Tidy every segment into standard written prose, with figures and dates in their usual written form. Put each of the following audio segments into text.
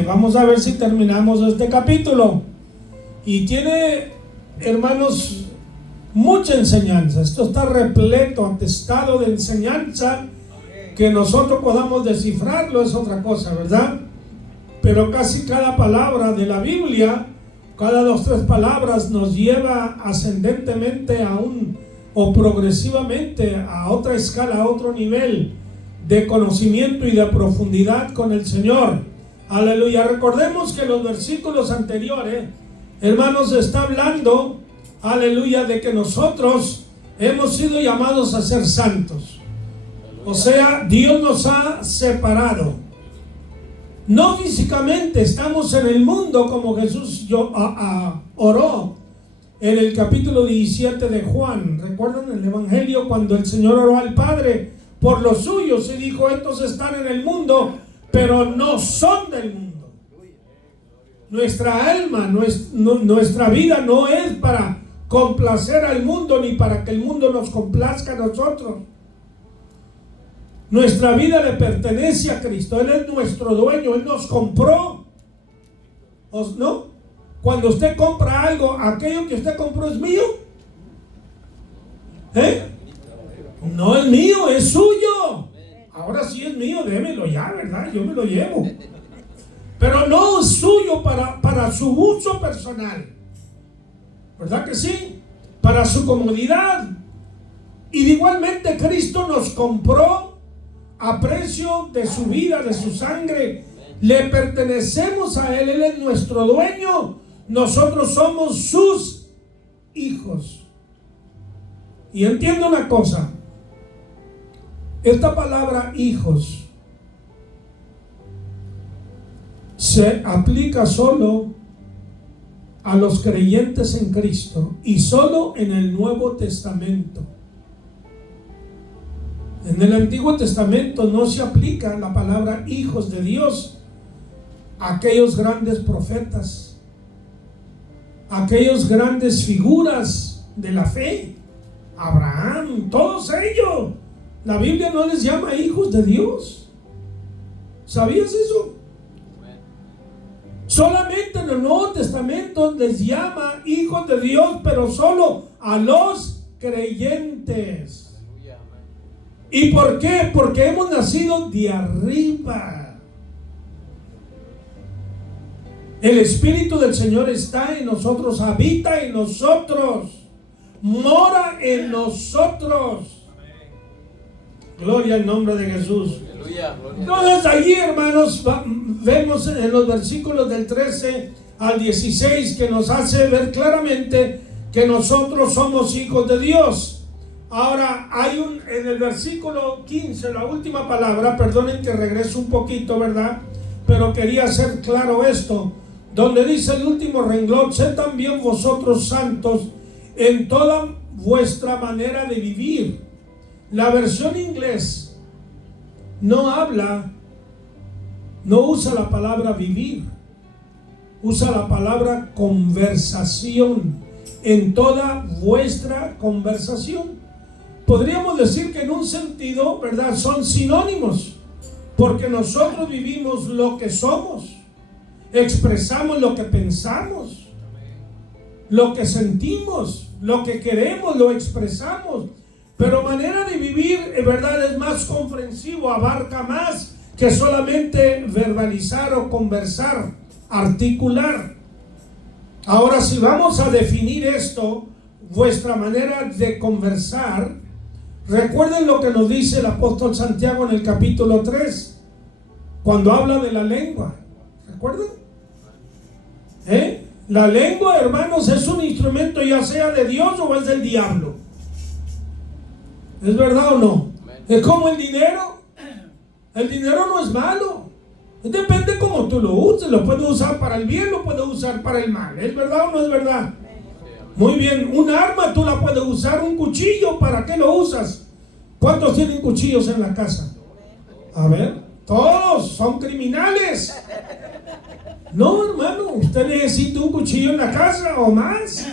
Vamos a ver si terminamos este capítulo. Y tiene, hermanos, mucha enseñanza. Esto está repleto, atestado de enseñanza. Que nosotros podamos descifrarlo es otra cosa, ¿verdad? Pero casi cada palabra de la Biblia, cada 2 o 3 palabras nos lleva ascendentemente o progresivamente a otra escala, a otro nivel de conocimiento y de profundidad con el Señor. Aleluya. Recordemos que los versículos anteriores, hermanos, está hablando, aleluya, de que nosotros hemos sido llamados a ser santos. O sea, Dios nos ha separado. No físicamente, estamos en el mundo como Jesús oró en el capítulo 17 de Juan. ¿Recuerdan el Evangelio cuando el Señor oró al Padre por los suyos y dijo: estos están en el mundo, pero no son del mundo? Nuestra alma, nuestra vida no es para complacer al mundo ni para que el mundo nos complazca a nosotros. Nuestra vida le pertenece a Cristo. Él es nuestro dueño. Él nos compró. ¿No? Cuando usted compra algo, aquello que usted compró es mío. No es mío, es suyo. Ahora sí es mío, démelo ya, ¿verdad? Yo me lo llevo. Pero no es suyo para su uso personal. ¿Verdad que sí? Para su comodidad. Y igualmente Cristo nos compró a precio de su vida, de su sangre. Le pertenecemos a Él. Él es nuestro dueño. Nosotros somos sus hijos. Y entiendo una cosa. Esta palabra hijos se aplica solo a los creyentes en Cristo y solo en el Nuevo Testamento. En el Antiguo Testamento no se aplica la palabra hijos de Dios a aquellos grandes profetas, a aquellos grandes figuras de la fe, Abraham, todos ellos. La Biblia no les llama hijos de Dios. ¿Sabías eso? Solamente en el Nuevo Testamento les llama hijos de Dios, pero solo a los creyentes. ¿Y por qué? Porque hemos nacido de arriba. El Espíritu del Señor está en nosotros, habita en nosotros, mora en nosotros. Gloria al nombre de Jesús. Entonces allí, hermanos, vemos en los versículos del 13 al 16 que nos hace ver claramente que nosotros somos hijos de Dios. Ahora hay en el versículo 15, la última palabra, perdonen que regreso un poquito, ¿verdad? Pero quería hacer claro esto, donde dice el último renglón: sed también vosotros santos en toda vuestra manera de vivir. La versión inglés no usa la palabra vivir, usa la palabra conversación, en toda vuestra conversación. Podríamos decir que en un sentido, ¿verdad?, son sinónimos, porque nosotros vivimos lo que somos, expresamos lo que pensamos, lo que sentimos, lo que queremos, lo expresamos. Pero manera de vivir, en verdad, es más comprensivo, abarca más que solamente verbalizar o conversar, articular. Ahora, si vamos a definir esto, vuestra manera de conversar, recuerden lo que nos dice el apóstol Santiago en el capítulo 3, cuando habla de la lengua. ¿Recuerdan? La lengua, hermanos, es un instrumento, ya sea de Dios o es del diablo. ¿Es verdad o no? Es como el dinero. El dinero no es malo. Depende cómo tú lo uses. Lo puedes usar para el bien, lo puedes usar para el mal. ¿Es verdad o no es verdad? Muy bien. Un arma tú la puedes usar. Un cuchillo, ¿para qué lo usas? ¿Cuántos tienen cuchillos en la casa? A ver, todos son criminales. No, hermano, usted necesita un cuchillo en la casa o más.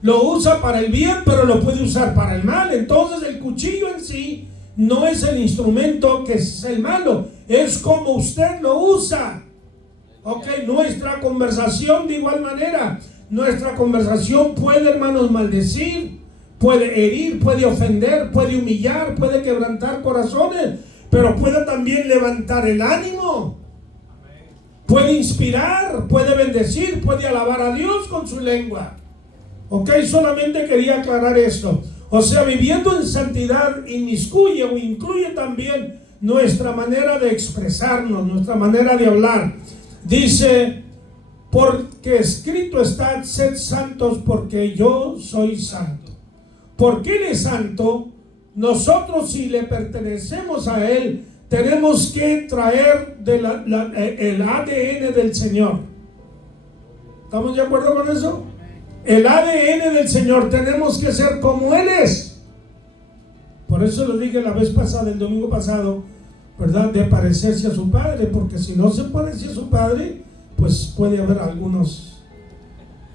Lo usa para el bien, pero lo puede usar para el mal. Entonces el cuchillo en sí no es el instrumento que es el malo, es como usted lo usa. Ok, nuestra conversación de igual manera. Nuestra conversación puede, hermanos, maldecir, puede herir, puede ofender, puede humillar, puede quebrantar corazones, pero puede también levantar el ánimo. Puede inspirar, puede bendecir, puede alabar a Dios con su lengua. Ok, solamente quería aclarar esto. O sea, viviendo en santidad inmiscuye o incluye también nuestra manera de expresarnos, nuestra manera de hablar. Dice, porque escrito está, sed santos porque yo soy santo. Porque Él es santo, nosotros si le pertenecemos a Él, tenemos que traer el ADN del Señor. ¿Estamos de acuerdo con eso? El ADN del Señor, tenemos que ser como Él es. Por eso lo dije la vez pasada, el domingo pasado, ¿verdad? De parecerse a su Padre, porque si no se parece a su Padre, pues puede haber algunas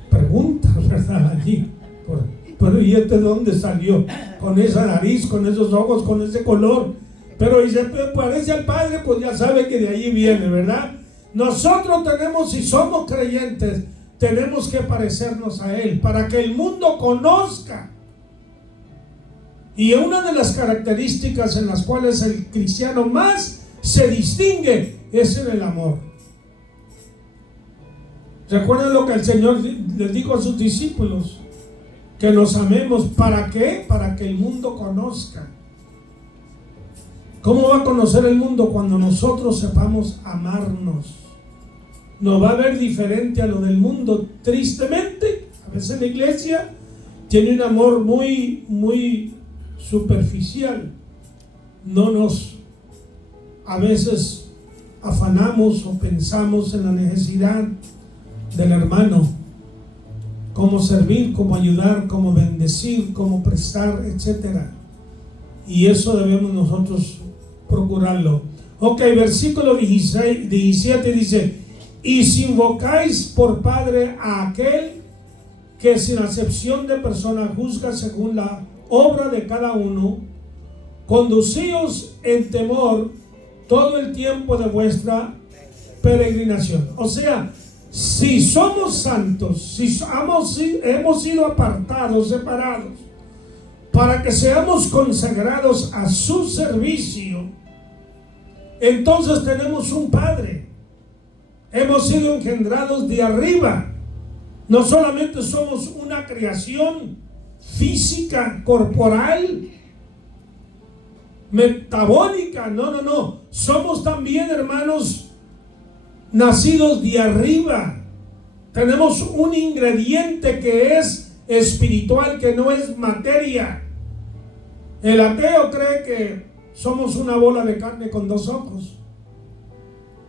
preguntas, ¿verdad? Allí. Pero ¿y este de dónde salió? Con esa nariz, con esos ojos, con ese color. Pero si se parece al Padre, pues ya sabe que de allí viene, ¿verdad? Nosotros tenemos, si somos creyentes, tenemos que parecernos a Él para que el mundo conozca. Y una de las características en las cuales el cristiano más se distingue es en el amor. ¿Recuerdan lo que el Señor les dijo a sus discípulos? Que nos amemos. ¿Para qué? Para que el mundo conozca. ¿Cómo va a conocer el mundo? Cuando nosotros sepamos amarnos. Nos va a ver diferente a lo del mundo. Tristemente, a veces la iglesia tiene un amor muy superficial. No nos, a veces, afanamos o pensamos en la necesidad del hermano. Cómo servir, cómo ayudar, cómo bendecir, cómo prestar, etc. Y eso debemos nosotros procurarlo. Ok, versículo 17 dice: y si invocáis por Padre a aquel que sin acepción de persona juzga según la obra de cada uno, conducíos en temor todo el tiempo de vuestra peregrinación. O sea, si somos santos, si hemos sido apartados, separados, para que seamos consagrados a su servicio, entonces tenemos un Padre. Hemos sido engendrados de arriba. No solamente somos una creación física, corporal, metabólica, no. Somos también, hermanos, nacidos de arriba. Tenemos un ingrediente que es espiritual, que no es materia. El ateo cree que somos una bola de carne con dos ojos,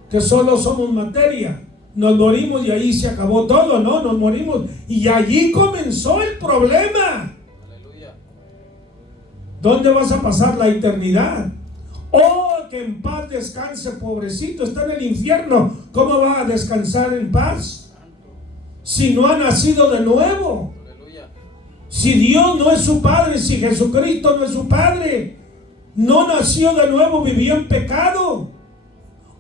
que solo somos materia. Nos morimos y ahí se acabó todo. No, nos morimos y allí comenzó el problema. Aleluya. ¿Dónde vas a pasar la eternidad? Oh, que en paz descanse, pobrecito, está en el infierno. ¿Cómo va a descansar en paz si no ha nacido de nuevo? Aleluya. Si Dios no es su Padre, si Jesucristo no es su Padre, no nació de nuevo, vivió en pecado.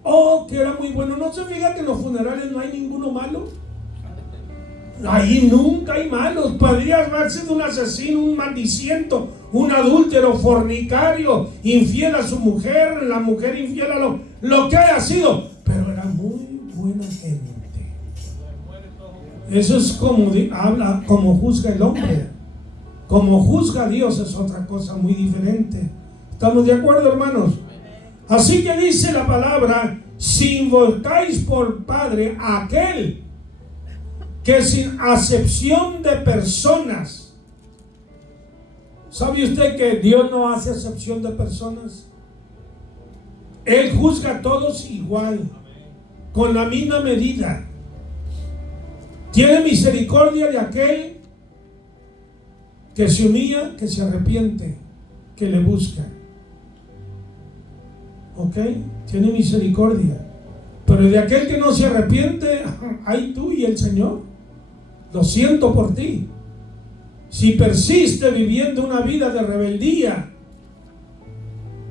Oh, que era muy bueno. ¿No se fija que en los funerales no hay ninguno malo? Ahí nunca hay malos. Podría haber sido un asesino, un maldiciento, un adúltero, fornicario, infiel a su mujer, la mujer infiel a lo que haya sido, pero era muy buena gente. Eso es como habla, como juzga el hombre. Como juzga Dios es otra cosa muy diferente. ¿Estamos de acuerdo, hermanos? Así que dice la palabra: si invocáis por Padre a aquel que sin acepción de personas. ¿Sabe usted que Dios no hace acepción de personas? Él juzga a todos igual, con la misma medida. Tiene misericordia de aquel que se humilla, que se arrepiente, que le busca. ¿Ok? Tiene misericordia. Pero de aquel que no se arrepiente, ay tú y el Señor, lo siento por ti. Si persiste viviendo una vida de rebeldía,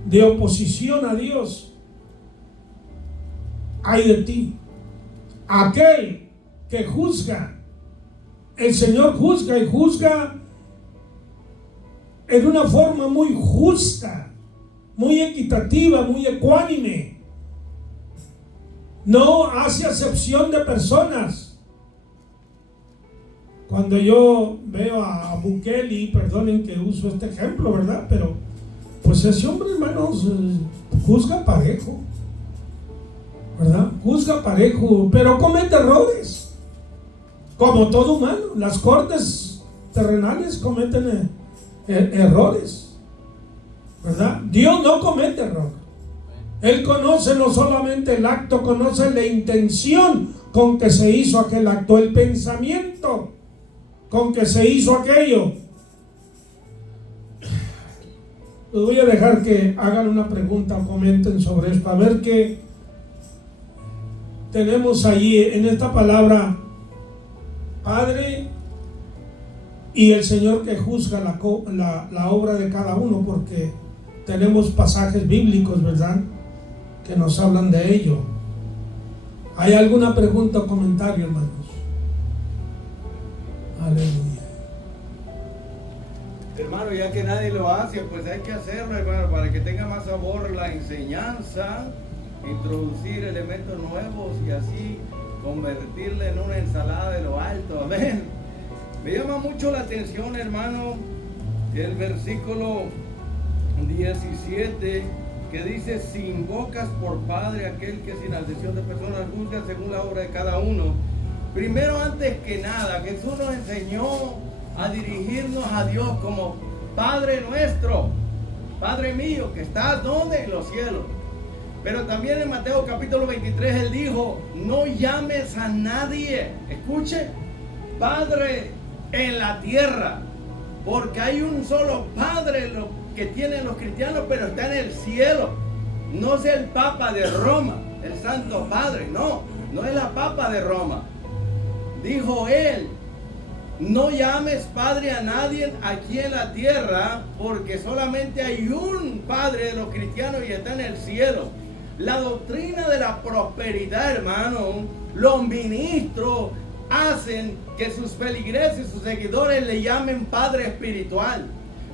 de oposición a Dios, ay de ti. aquel que juzga. El Señor juzga y juzga en una forma muy justa, muy equitativa, muy ecuánime. No hace acepción de personas. Cuando yo veo a Bukele, perdonen que uso este ejemplo, ¿verdad? Pero pues ese hombre, hermanos, juzga parejo, ¿verdad? Juzga parejo, pero comete errores, como todo humano. Las cortes terrenales cometen errores, ¿verdad? Dios no comete error. Él conoce no solamente el acto, conoce la intención con que se hizo aquel acto, el pensamiento con que se hizo aquello. Les voy a dejar que hagan una pregunta o comenten sobre esto, a ver qué tenemos allí en esta palabra, Padre y el Señor que juzga la obra de cada uno, porque tenemos pasajes bíblicos, ¿verdad?, que nos hablan de ello. ¿Hay alguna pregunta o comentario, hermanos? Aleluya. Hermano, ya que nadie lo hace, pues hay que hacerlo, hermano, para que tenga más sabor la enseñanza, introducir elementos nuevos y así convertirle en una ensalada de lo alto. Amén. Me llama mucho la atención, hermano, el versículo 17, que dice: si invocas por Padre aquel que sin acepción de personas juzga según la obra de cada uno. Primero, antes que nada, Jesús nos enseñó a dirigirnos a Dios como Padre nuestro, Padre mío, que estás ¿dónde? En los cielos. Pero también en Mateo capítulo 23 Él dijo: no llames a nadie, escuche, Padre en la tierra, porque hay un solo Padre que tienen los cristianos, pero está en el cielo. No es el Papa de Roma, el Santo Padre, no es la Papa de Roma. Dijo Él: no llames Padre a nadie aquí en la tierra, porque solamente hay un Padre de los cristianos y está en el cielo. La doctrina de la prosperidad, hermano, los ministros hacen que sus feligreses, sus seguidores le llamen Padre espiritual.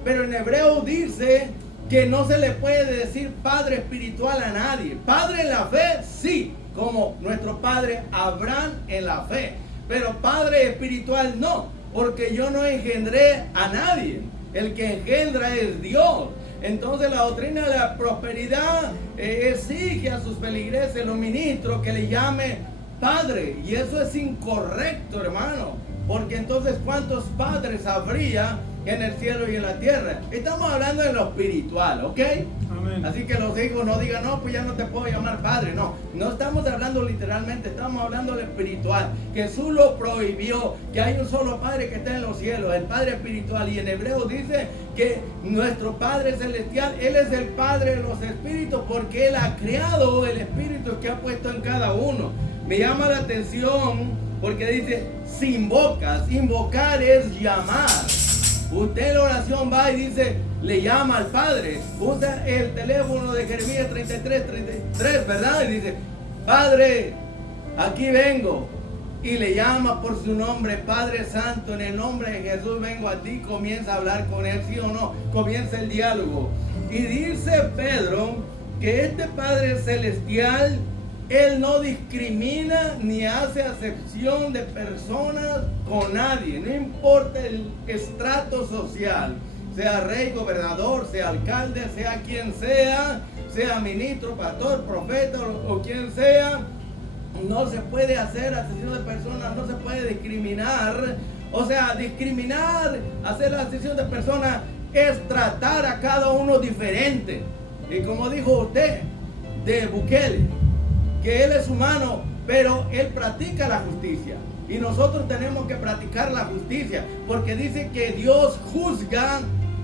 Pero en hebreo dice que no se le puede decir Padre espiritual a nadie. Padre en la fe, sí, como nuestro padre Abraham en la fe. Pero Padre espiritual no, porque yo no engendré a nadie. El que engendra es Dios. Entonces la doctrina de la prosperidad exige a sus feligreses, los ministros, que le llame Padre. Y eso es incorrecto, hermano. Porque entonces, ¿cuántos padres habría en el cielo y en la tierra? Estamos hablando de lo espiritual, ¿ok? Amén. Así que los hijos no digan: no, pues ya no te puedo llamar padre. No estamos hablando literalmente, estamos hablando de lo espiritual. Jesús lo prohibió, que hay un solo Padre que está en los cielos, el Padre espiritual. Y en hebreo dice que nuestro Padre celestial, Él es el Padre de los espíritus, porque Él ha creado el espíritu que ha puesto en cada uno. Me llama la atención porque dice: si invocas, invocar es llamar. Usted en la oración va y dice, le llama al Padre. Usa el teléfono de Jeremías 33, ¿verdad? Y dice: Padre, aquí vengo. Y le llama por su nombre: Padre Santo, en el nombre de Jesús vengo a ti. Comienza a hablar con Él, ¿sí o no? Comienza el diálogo. Y dice Pedro que este Padre celestial, Él no discrimina ni hace acepción de personas con nadie. No importa el estrato social, sea rey, gobernador, sea alcalde, sea quien sea ministro, pastor, profeta o quien sea. No se puede hacer acepción de personas, no se puede discriminar. O sea, discriminar, hacer la acepción de personas es tratar a cada uno diferente. Y como dijo usted de Bukele, que él es humano, pero él practica la justicia. Y nosotros tenemos que practicar la justicia, porque dice que Dios juzga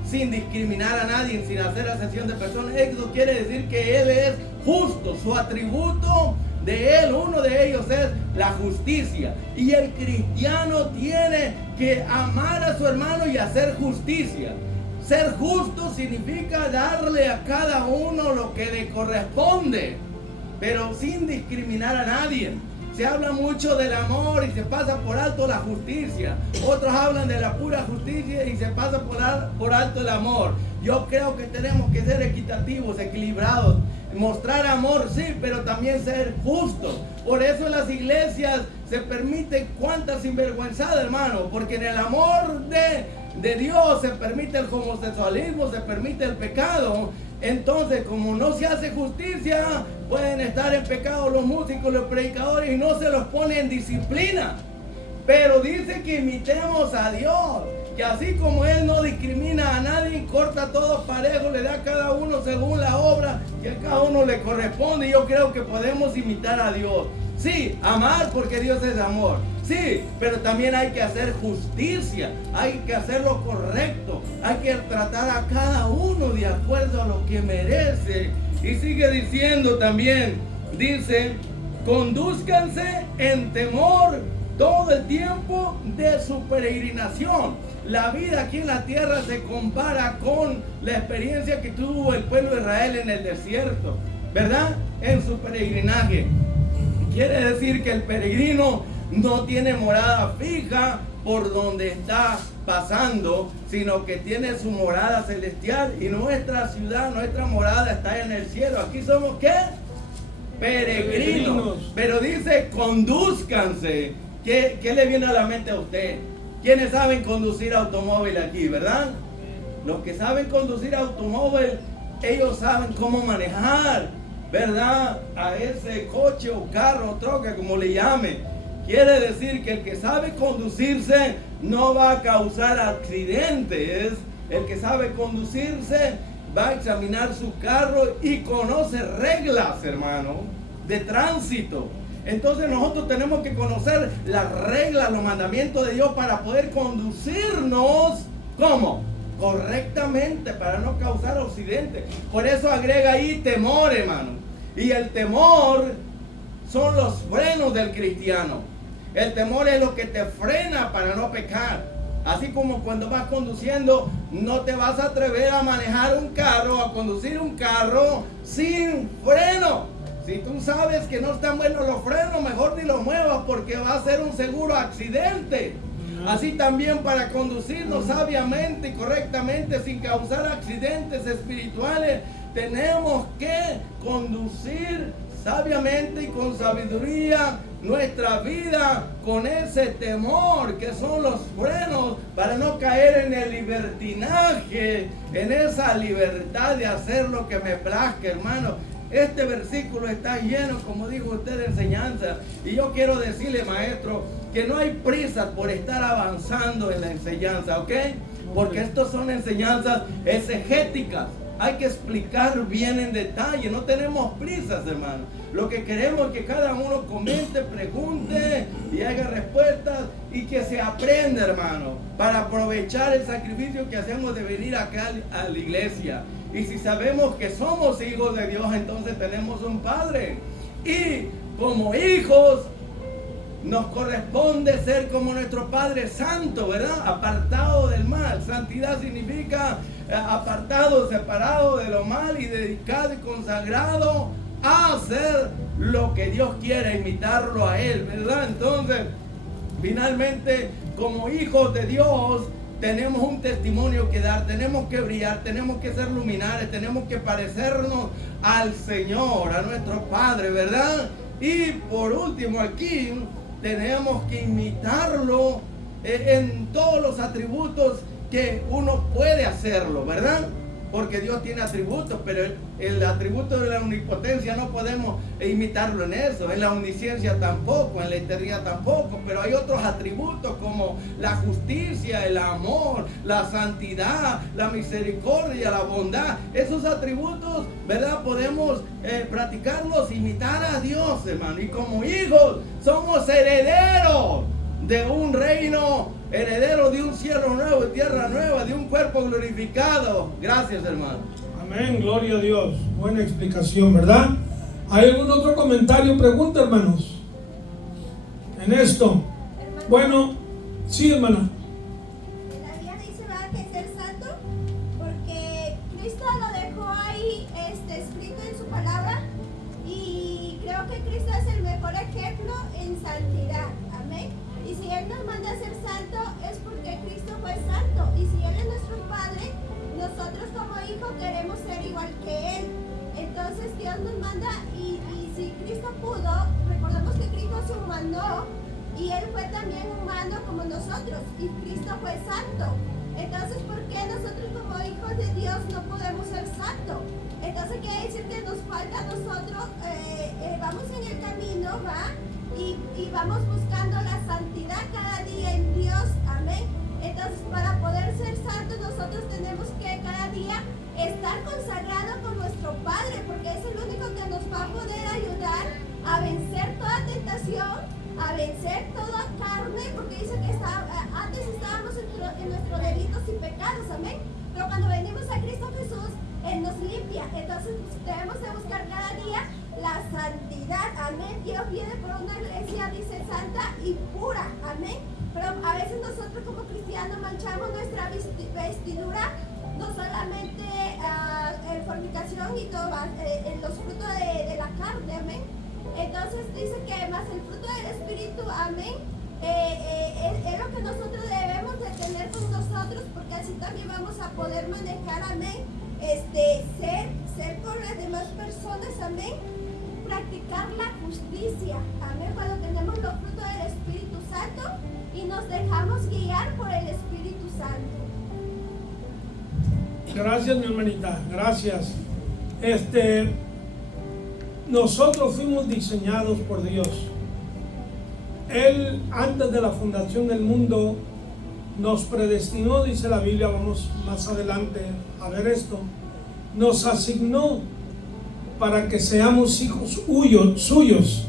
sin discriminar a nadie, sin hacer acepción de personas. Eso quiere decir que Él es justo. Su atributo de Él, uno de ellos es la justicia. Y el cristiano tiene que amar a su hermano y hacer justicia. Ser justo significa darle a cada uno lo que le corresponde, pero sin discriminar a nadie, se habla mucho del amor y se pasa por alto la justicia. Otros hablan de la pura justicia y se pasa por alto el amor. Yo creo que tenemos que ser equitativos, equilibrados. Mostrar amor, sí, pero también ser justos. Por eso en las iglesias se permite cuánta sinvergüenzada, hermano. Porque en el amor de Dios se permite el homosexualismo, se permite el pecado. Entonces, como no se hace justicia, pueden estar en pecado los músicos, los predicadores, y no se los pone en disciplina. Pero dice que imitemos a Dios, que así como Él no discrimina a nadie, corta a todos parejos, le da a cada uno según la obra que a cada uno le corresponde. Yo creo que podemos imitar a Dios. Sí, amar porque Dios es amor. Sí, pero también hay que hacer justicia, hay que hacer lo correcto, hay que tratar a cada uno de acuerdo a lo que merece. Y sigue diciendo también, dice, condúzcanse en temor todo el tiempo de su peregrinación. La vida aquí en la tierra se compara con la experiencia que tuvo el pueblo de Israel en el desierto, ¿verdad? En su peregrinaje. Quiere decir que el peregrino no tiene morada fija por donde está pasando, sino que tiene su morada celestial, y nuestra ciudad, nuestra morada está en el cielo. Aquí somos ¿qué? Peregrinos. Pero dice condúzcanse. ¿Qué le viene a la mente a usted? ¿Quiénes saben conducir automóvil aquí, verdad? Los que saben conducir automóvil, ellos saben cómo manejar, ¿verdad? A ese coche o carro o troca, como le llame. Quiere decir que el que sabe conducirse no va a causar accidentes. El que sabe conducirse va a examinar su carro y conoce reglas, hermano, de tránsito. Entonces nosotros tenemos que conocer las reglas, los mandamientos de Dios para poder conducirnos, ¿cómo? Correctamente, para no causar accidentes. Por eso agrega ahí temor, hermano. Y el temor son los frenos del cristiano. El temor es lo que te frena para no pecar. Así como cuando vas conduciendo, no te vas a atrever a manejar un carro, a conducir un carro sin freno. Si tú sabes que no están buenos los frenos, mejor ni los muevas, porque va a ser un seguro accidente. Así también para conducirnos sabiamente y correctamente sin causar accidentes espirituales, tenemos que conducir sabiamente y con sabiduría nuestra vida, con ese temor que son los frenos, para no caer en el libertinaje, en esa libertad de hacer lo que me plazca, hermano. Este versículo está lleno, como dijo usted, de enseñanza. Y yo quiero decirle, maestro, que no hay prisa por estar avanzando en la enseñanza, ¿ok? Porque estas son enseñanzas exegéticas. Hay que explicar bien en detalle. No tenemos prisas, hermano. Lo que queremos es que cada uno comente, pregunte y haga respuestas, y que se aprenda, hermano, para aprovechar el sacrificio que hacemos de venir acá a la iglesia. Y si sabemos que somos hijos de Dios, entonces tenemos un Padre. Y como hijos nos corresponde ser como nuestro Padre Santo, ¿verdad? Apartado del mal. Santidad significa apartado, separado de lo mal y dedicado y consagrado a hacer lo que Dios quiere, imitarlo a Él, ¿verdad? Entonces, finalmente, como hijos de Dios, tenemos un testimonio que dar, tenemos que brillar, tenemos que ser luminares, tenemos que parecernos al Señor, a nuestro Padre, ¿verdad? Y por último aquí, tenemos que imitarlo en todos los atributos que uno puede hacerlo, ¿verdad? Porque Dios tiene atributos, pero el atributo de la omnipotencia no podemos imitarlo en eso, en la omnisciencia tampoco, en la eternidad tampoco, pero hay otros atributos como la justicia, el amor, la santidad, la misericordia, la bondad. Esos atributos, ¿verdad? Podemos practicarlos, imitar a Dios, hermano. Y como hijos somos herederos de un reino, heredero de un cielo nuevo y tierra nueva, de un cuerpo glorificado. Gracias, hermano. Amén, gloria a Dios. Buena explicación, ¿verdad? ¿Hay algún otro comentario, pregunta, hermanos? En esto. Hermano, Bueno, sí, hermana. en la Biblia dice, ¿verdad?, que ser santo, porque Cristo lo dejó ahí escrito en su palabra, y creo que Cristo es el mejor ejemplo en santidad. Amén. Y si Él nos manda a ser santo es porque Cristo fue santo. Y si Él es nuestro Padre, nosotros como hijos queremos ser igual que Él. Entonces Dios nos manda y si Cristo pudo, recordemos que Cristo se humanó y Él fue también humano como nosotros y Cristo fue santo. Entonces, ¿por qué nosotros como hijos de Dios no podemos ser santos? Entonces quiere decir que nos falta a nosotros, vamos en el camino, ¿va? Y vamos buscando la santidad cada día en Dios, amén. Entonces, para poder ser santos, nosotros tenemos que cada día estar consagrados con nuestro Padre, porque es el único que nos va a poder ayudar a vencer toda tentación, a vencer toda carne, porque dice que antes estábamos en nuestros delitos y pecados, amén. Pero cuando venimos a Cristo Jesús, Él nos limpia. Entonces debemos de buscar cada día la santidad, amén. Dios viene por una iglesia, dice, santa y pura, amén. Pero a veces nosotros como cristianos manchamos nuestra vestidura, no solamente en fornicación y todo, en los frutos de la carne, amén. Entonces dice que más el fruto del Espíritu, amén, es lo que nosotros debemos de tener con nosotros, porque así también vamos a poder manejar, amén, ser con las demás personas, amén, practicar la justicia, amén, cuando tenemos los frutos del Espíritu Santo y nos dejamos guiar por el Espíritu Santo. Gracias, mi hermanita, gracias. Nosotros fuimos diseñados por Dios. Él, antes de la fundación del mundo, nos predestinó, dice la Biblia, vamos más adelante a ver esto, nos asignó para que seamos hijos suyos.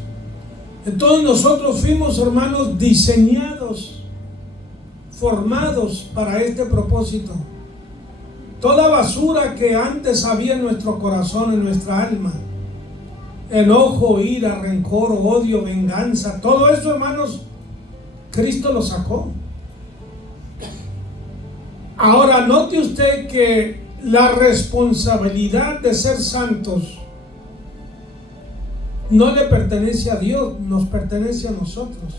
Entonces nosotros fuimos, hermanos, diseñados, formados para este propósito. Toda basura que antes había en nuestro corazón, en nuestra alma, enojo, ira, rencor, odio, venganza, todo eso, hermanos, Cristo lo sacó. Ahora note usted que la responsabilidad de ser santos no le pertenece a Dios, nos pertenece a nosotros.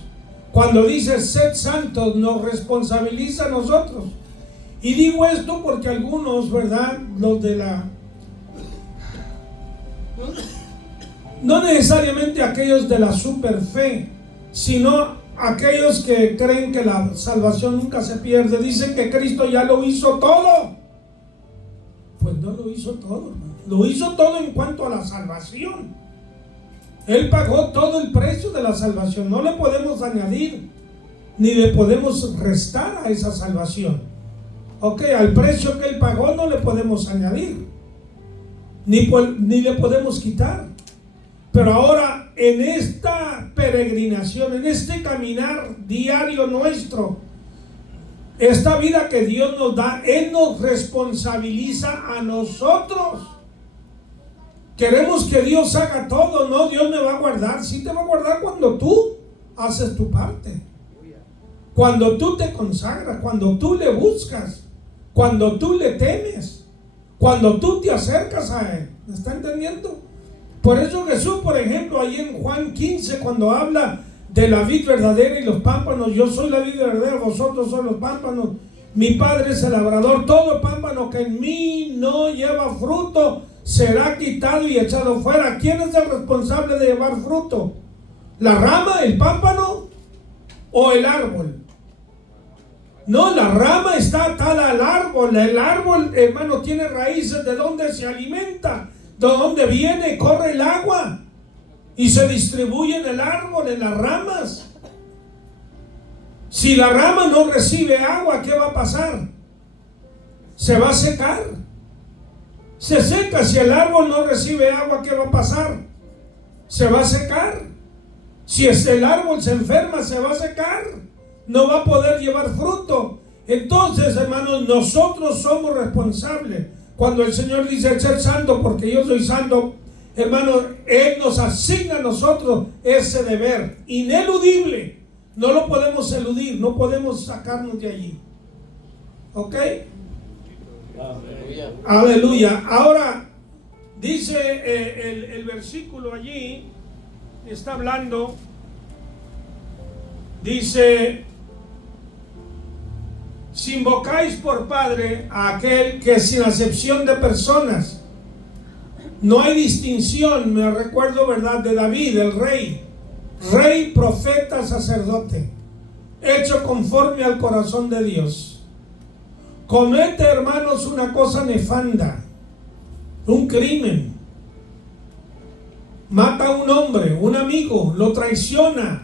Cuando dice sed santos, nos responsabiliza a nosotros. Y digo esto porque algunos, ¿verdad? Los de no necesariamente aquellos de la super fe, sino aquellos que creen que la salvación nunca se pierde, dicen que Cristo ya lo hizo todo. Pues no lo hizo todo, hermano. Lo hizo todo en cuanto a la salvación. Él pagó todo el precio de la salvación. No le podemos añadir ni le podemos restar a esa salvación. Ok, al precio que Él pagó no le podemos añadir ni le podemos quitar. Pero ahora, en esta peregrinación, en este caminar diario nuestro, esta vida que Dios nos da, Él nos responsabiliza a nosotros. Queremos que Dios haga todo, no, Dios me va a guardar. Sí te va a guardar cuando tú haces tu parte, cuando tú te consagras, cuando tú le buscas, cuando tú le temes, cuando tú te acercas a Él. ¿Me está entendiendo? Por eso Jesús, por ejemplo, ahí en Juan 15, cuando habla de la vid verdadera y los pámpanos, yo soy la vid verdadera, vosotros sois los pámpanos, mi Padre es el labrador, todo pámpano que en mí no lleva fruto será quitado y echado fuera. ¿Quién es el responsable de llevar fruto? ¿La rama, el pámpano o el árbol? No, la rama está atada al árbol. El árbol, hermano, tiene raíces de donde se alimenta, de donde viene, corre el agua y se distribuye en el árbol, en las ramas. Si la rama no recibe agua, ¿qué va a pasar? Se va a secar. Se seca. Si el árbol no recibe agua, ¿qué va a pasar? Se va a secar. Si el árbol se enferma, se va a secar. No va a poder llevar fruto. Entonces, hermanos, nosotros somos responsables. Cuando el Señor dice ser santo porque yo soy santo, hermanos, Él nos asigna a nosotros ese deber ineludible. No lo podemos eludir, no podemos sacarnos de allí. ¿Ok? Aleluya. Aleluya. Ahora, dice el versículo allí, está hablando Dice, si invocáis por Padre a aquel que sin acepción de personas, no hay distinción, me recuerdo, ¿verdad?, de David, el rey, profeta, sacerdote, hecho conforme al corazón de Dios. Comete, hermanos, una cosa nefanda, un crimen. Mata a un hombre, un amigo, lo traiciona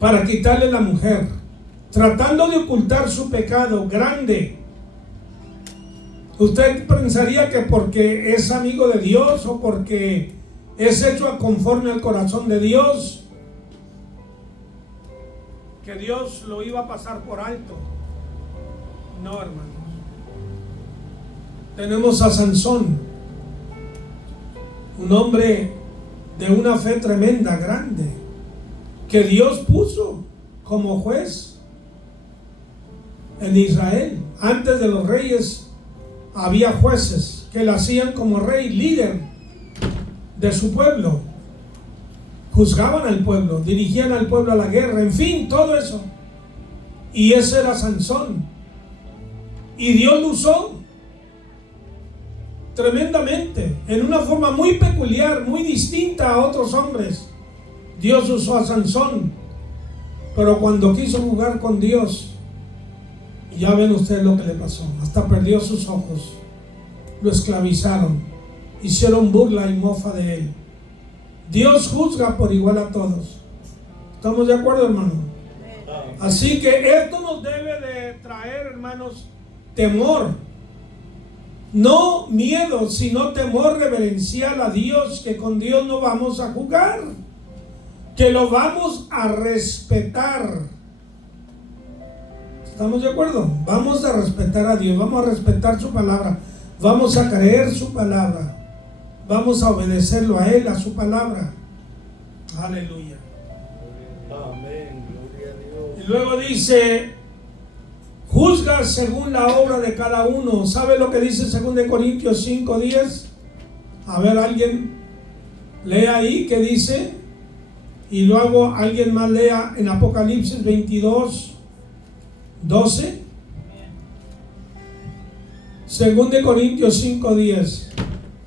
para quitarle la mujer, tratando de ocultar su pecado grande. Usted pensaría que porque es amigo de Dios o porque es hecho conforme al corazón de Dios, que Dios lo iba a pasar por alto. No, hermanos. Tenemos a Sansón, un hombre de una fe tremenda, grande, que Dios puso como juez en Israel. Antes de los reyes había jueces que le hacían como rey, líder de su pueblo. Juzgaban al pueblo, dirigían al pueblo a la guerra, en fin, todo eso. Y ese era Sansón. Y Dios lo usó tremendamente, en una forma muy peculiar, muy distinta a otros hombres. Dios usó a Sansón, pero cuando quiso jugar con Dios, ya ven ustedes lo que le pasó. Hasta perdió sus ojos, lo esclavizaron, hicieron burla y mofa de él. Dios juzga por igual a todos. ¿Estamos de acuerdo, hermano? Así que esto nos debe de traer, hermanos, temor. No miedo, sino temor reverencial a Dios, que con Dios no vamos a jugar, que lo vamos a respetar. ¿Estamos de acuerdo? Vamos a respetar a Dios, vamos a respetar su palabra, vamos a creer su palabra, vamos a obedecerlo a Él, a su palabra. Aleluya. Amén, gloria a Dios. Y luego dice, juzga según la obra de cada uno. ¿Sabe lo que dice 2 Corintios 5:10? A ver, alguien lea ahí qué dice. Y luego alguien más lea en Apocalipsis 22:12. 2 Corintios 5:10.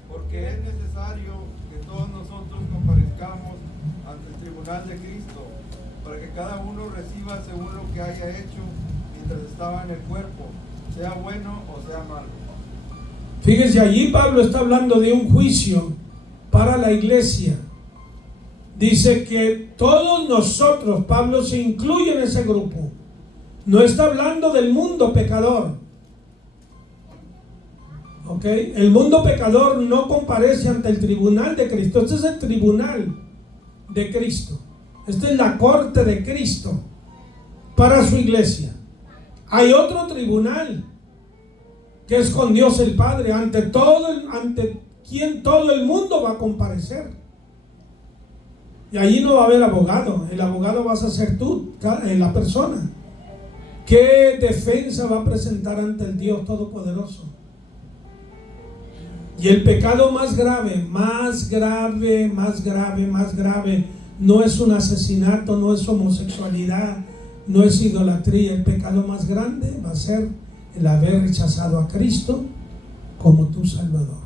Porque es necesario que todos nosotros comparezcamos ante el tribunal de Cristo, para que cada uno reciba según lo que haya hecho mientras estaba en el cuerpo, sea bueno o sea malo. Fíjese, allí Pablo está hablando de un juicio para la iglesia. Dice que todos nosotros, Pablo se incluye en ese grupo. No está hablando del mundo pecador. ¿Ok? El mundo pecador no comparece ante el tribunal de Cristo. Este es el tribunal de Cristo. Esta es la corte de Cristo para su iglesia. Hay otro tribunal que es con Dios el Padre, ante quien todo el mundo va a comparecer. Y allí no va a haber abogado. El abogado vas a ser tú, la persona. ¿Qué defensa va a presentar ante el Dios Todopoderoso? Y el pecado más grave, no es un asesinato, no es homosexualidad, no es idolatría. El pecado más grande va a ser el haber rechazado a Cristo como tu Salvador.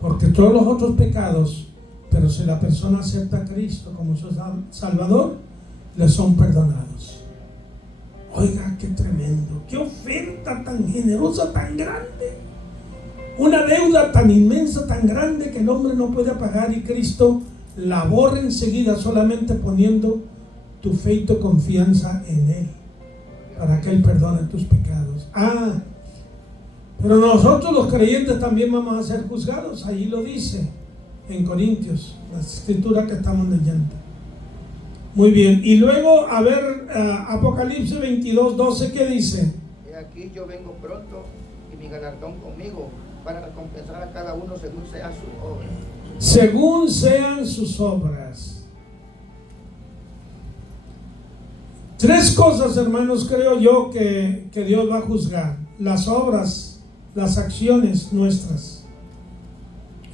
Porque todos los otros pecados, pero si la persona acepta a Cristo como su Salvador, le son perdonados. Oiga, qué tremendo, qué oferta tan generosa, tan grande. Una deuda tan inmensa, tan grande que el hombre no puede pagar, y Cristo la borra enseguida solamente poniendo tu fe y tu confianza en Él, para que Él perdone tus pecados. Pero nosotros los creyentes también vamos a ser juzgados. Allí lo dice en Corintios, la escritura que estamos leyendo. Muy bien, y luego a ver Apocalipsis 22:12, ¿qué dice? He aquí yo vengo pronto, y mi galardón conmigo, para recompensar a cada uno según sea su obra. Según sean sus obras. Tres cosas, hermanos, creo yo que Dios va a juzgar: las obras, las acciones nuestras,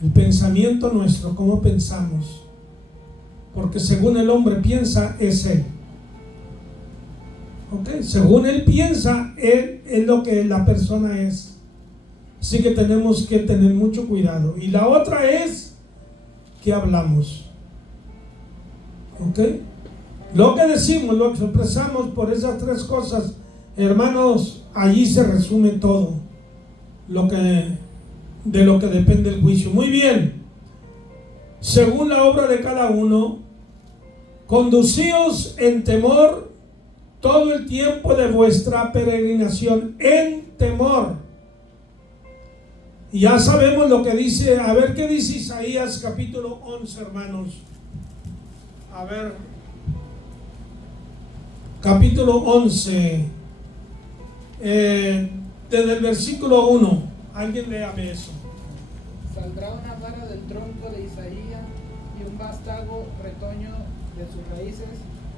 el pensamiento nuestro, cómo pensamos, porque según el hombre piensa, es él. ¿Ok? Según él piensa, él es lo que la persona es. Así que tenemos que tener mucho cuidado. Y la otra es que hablamos. ¿Ok? Lo que decimos, lo que expresamos, por esas tres cosas, hermanos, allí se resume todo de lo que depende el juicio. Muy bien. Según la obra de cada uno, conducíos en temor todo el tiempo de vuestra peregrinación, en temor. Y ya sabemos lo que dice. A ver qué dice Isaías capítulo 11, hermanos. A ver, capítulo 11, desde el versículo 1. Alguien léame eso. Saldrá una vara del tronco de Isaías y un vástago retoño de sus raíces,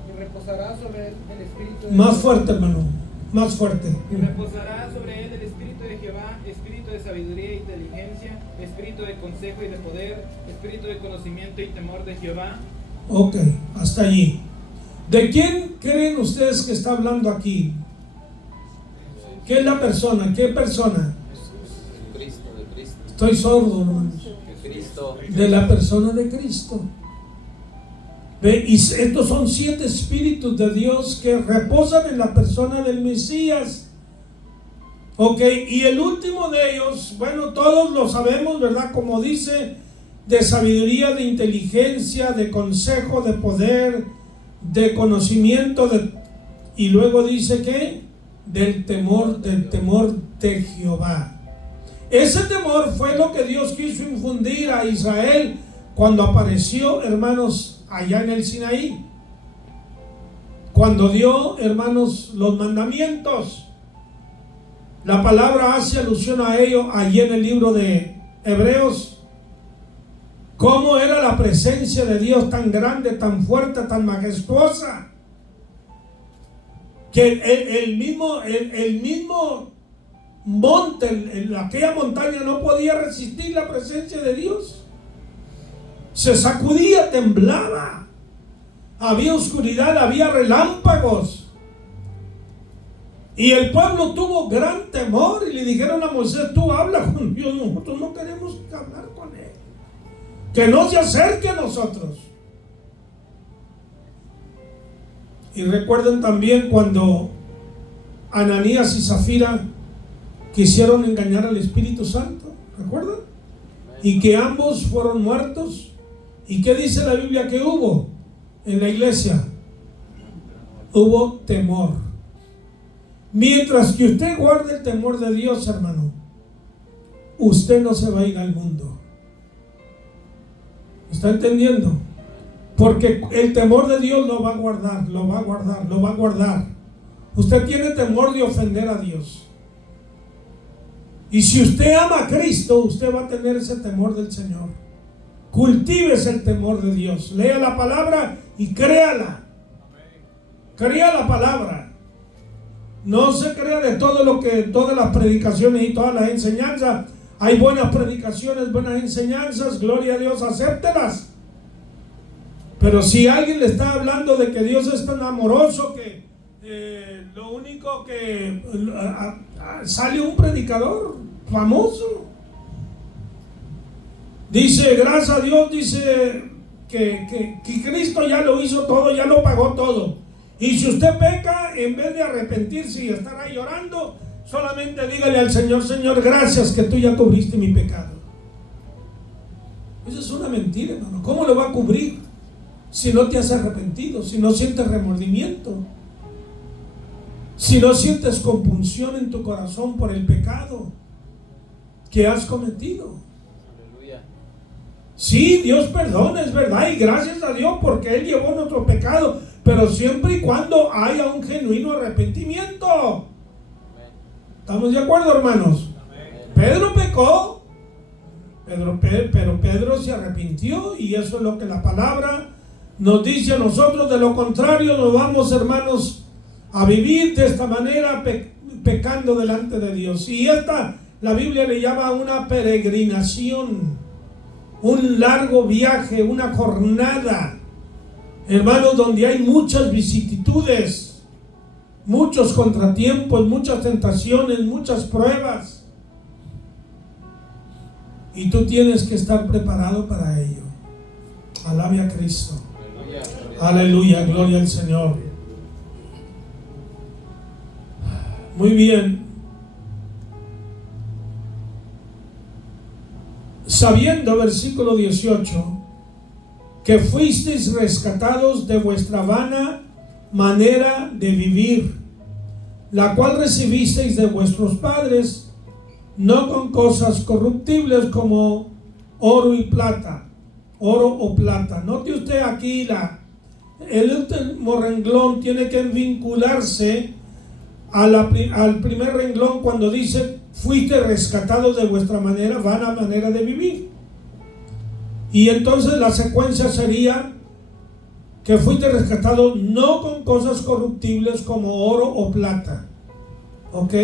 y reposará sobre él el espíritu de Más Jehová. fuerte, hermano, más fuerte. Y reposará sobre él el espíritu de Jehová, espíritu de sabiduría e inteligencia, espíritu de consejo y de poder, espíritu de conocimiento y temor de Jehová. Ok, hasta allí. ¿De quién creen ustedes que está hablando aquí? ¿Qué es la persona? ¿Qué persona? Cristo, de Cristo. Estoy sordo, hermanos. De Cristo. De la persona de Cristo. Ve, y estos son 7 espíritus de Dios que reposan en la persona del Mesías. Ok, y el último de ellos, bueno, todos lo sabemos, ¿verdad? Como dice, de sabiduría, de inteligencia, de consejo, de poder, de conocimiento, y luego dice que del temor de Jehová. Ese temor fue lo que Dios quiso infundir a Israel cuando apareció, hermanos, allá en el Sinaí, cuando dio, hermanos, los mandamientos. La palabra hace alusión a ello allí en el libro de Hebreos. Cómo era la presencia de Dios tan grande, tan fuerte, tan majestuosa, que el mismo monte, aquella montaña no podía resistir la presencia de Dios. Se sacudía, temblaba, había oscuridad, había relámpagos, y el pueblo tuvo gran temor y le dijeron a Moisés: tú habla con Dios, nosotros no queremos hablar con él, que no se acerque a nosotros. Y recuerden también cuando Ananías y Zafira quisieron engañar al Espíritu Santo, ¿recuerdan? Y que ambos fueron muertos. ¿Y qué dice la Biblia que hubo en la iglesia? Hubo temor. Mientras que usted guarde el temor de Dios, hermano, usted no se va a ir al mundo. ¿Está entendiendo? Porque el temor de Dios lo va a guardar, lo va a guardar, lo va a guardar. Usted tiene temor de ofender a Dios. Y si usted ama a Cristo, usted va a tener ese temor del Señor. Cultíbese el temor de Dios. Lea la palabra y créala. Crea la palabra. No se crea de todo lo que, todas las predicaciones y todas las enseñanzas. Hay buenas predicaciones, buenas enseñanzas, gloria a Dios, acéptelas. Pero si alguien le está hablando de que Dios es tan amoroso que lo único que sale un predicador famoso, dice, gracias a Dios, dice que Cristo ya lo hizo todo, ya lo pagó todo. Y si usted peca, en vez de arrepentirse y estar ahí llorando, solamente dígale al Señor: Señor, gracias que tú ya cubriste mi pecado. Eso es una mentira, hermano. ¿Cómo lo va a cubrir si no te has arrepentido, si no sientes remordimiento, si no sientes compunción en tu corazón por el pecado que has cometido? Aleluya. Sí, Dios perdona, es verdad, y gracias a Dios porque Él llevó nuestro pecado, pero siempre y cuando haya un genuino arrepentimiento. Amén. ¿Estamos de acuerdo, hermanos? Amén. Pedro pecó, pero Pedro se arrepintió, y eso es lo que la palabra nos dice a nosotros. De lo contrario, nos vamos, hermanos, a vivir de esta manera, pecando delante de Dios. Y esta, la Biblia le llama una peregrinación, un largo viaje, una jornada. hermanos, donde hay muchas vicisitudes, muchos contratiempos, muchas tentaciones, muchas pruebas. Y tú tienes que estar preparado para ello. Alabe a Cristo. Aleluya, gloria al Señor. Muy bien. Sabiendo, versículo 18, que fuisteis rescatados de vuestra vana manera de vivir, la cual recibisteis de vuestros padres, no con cosas corruptibles como oro y plata, oro o plata. Note usted aquí el último renglón tiene que vincularse al primer renglón cuando dice fuiste rescatados de vuestra vana manera de vivir. Y entonces la secuencia sería que fuiste rescatados no con cosas corruptibles como oro o plata. ¿Ok?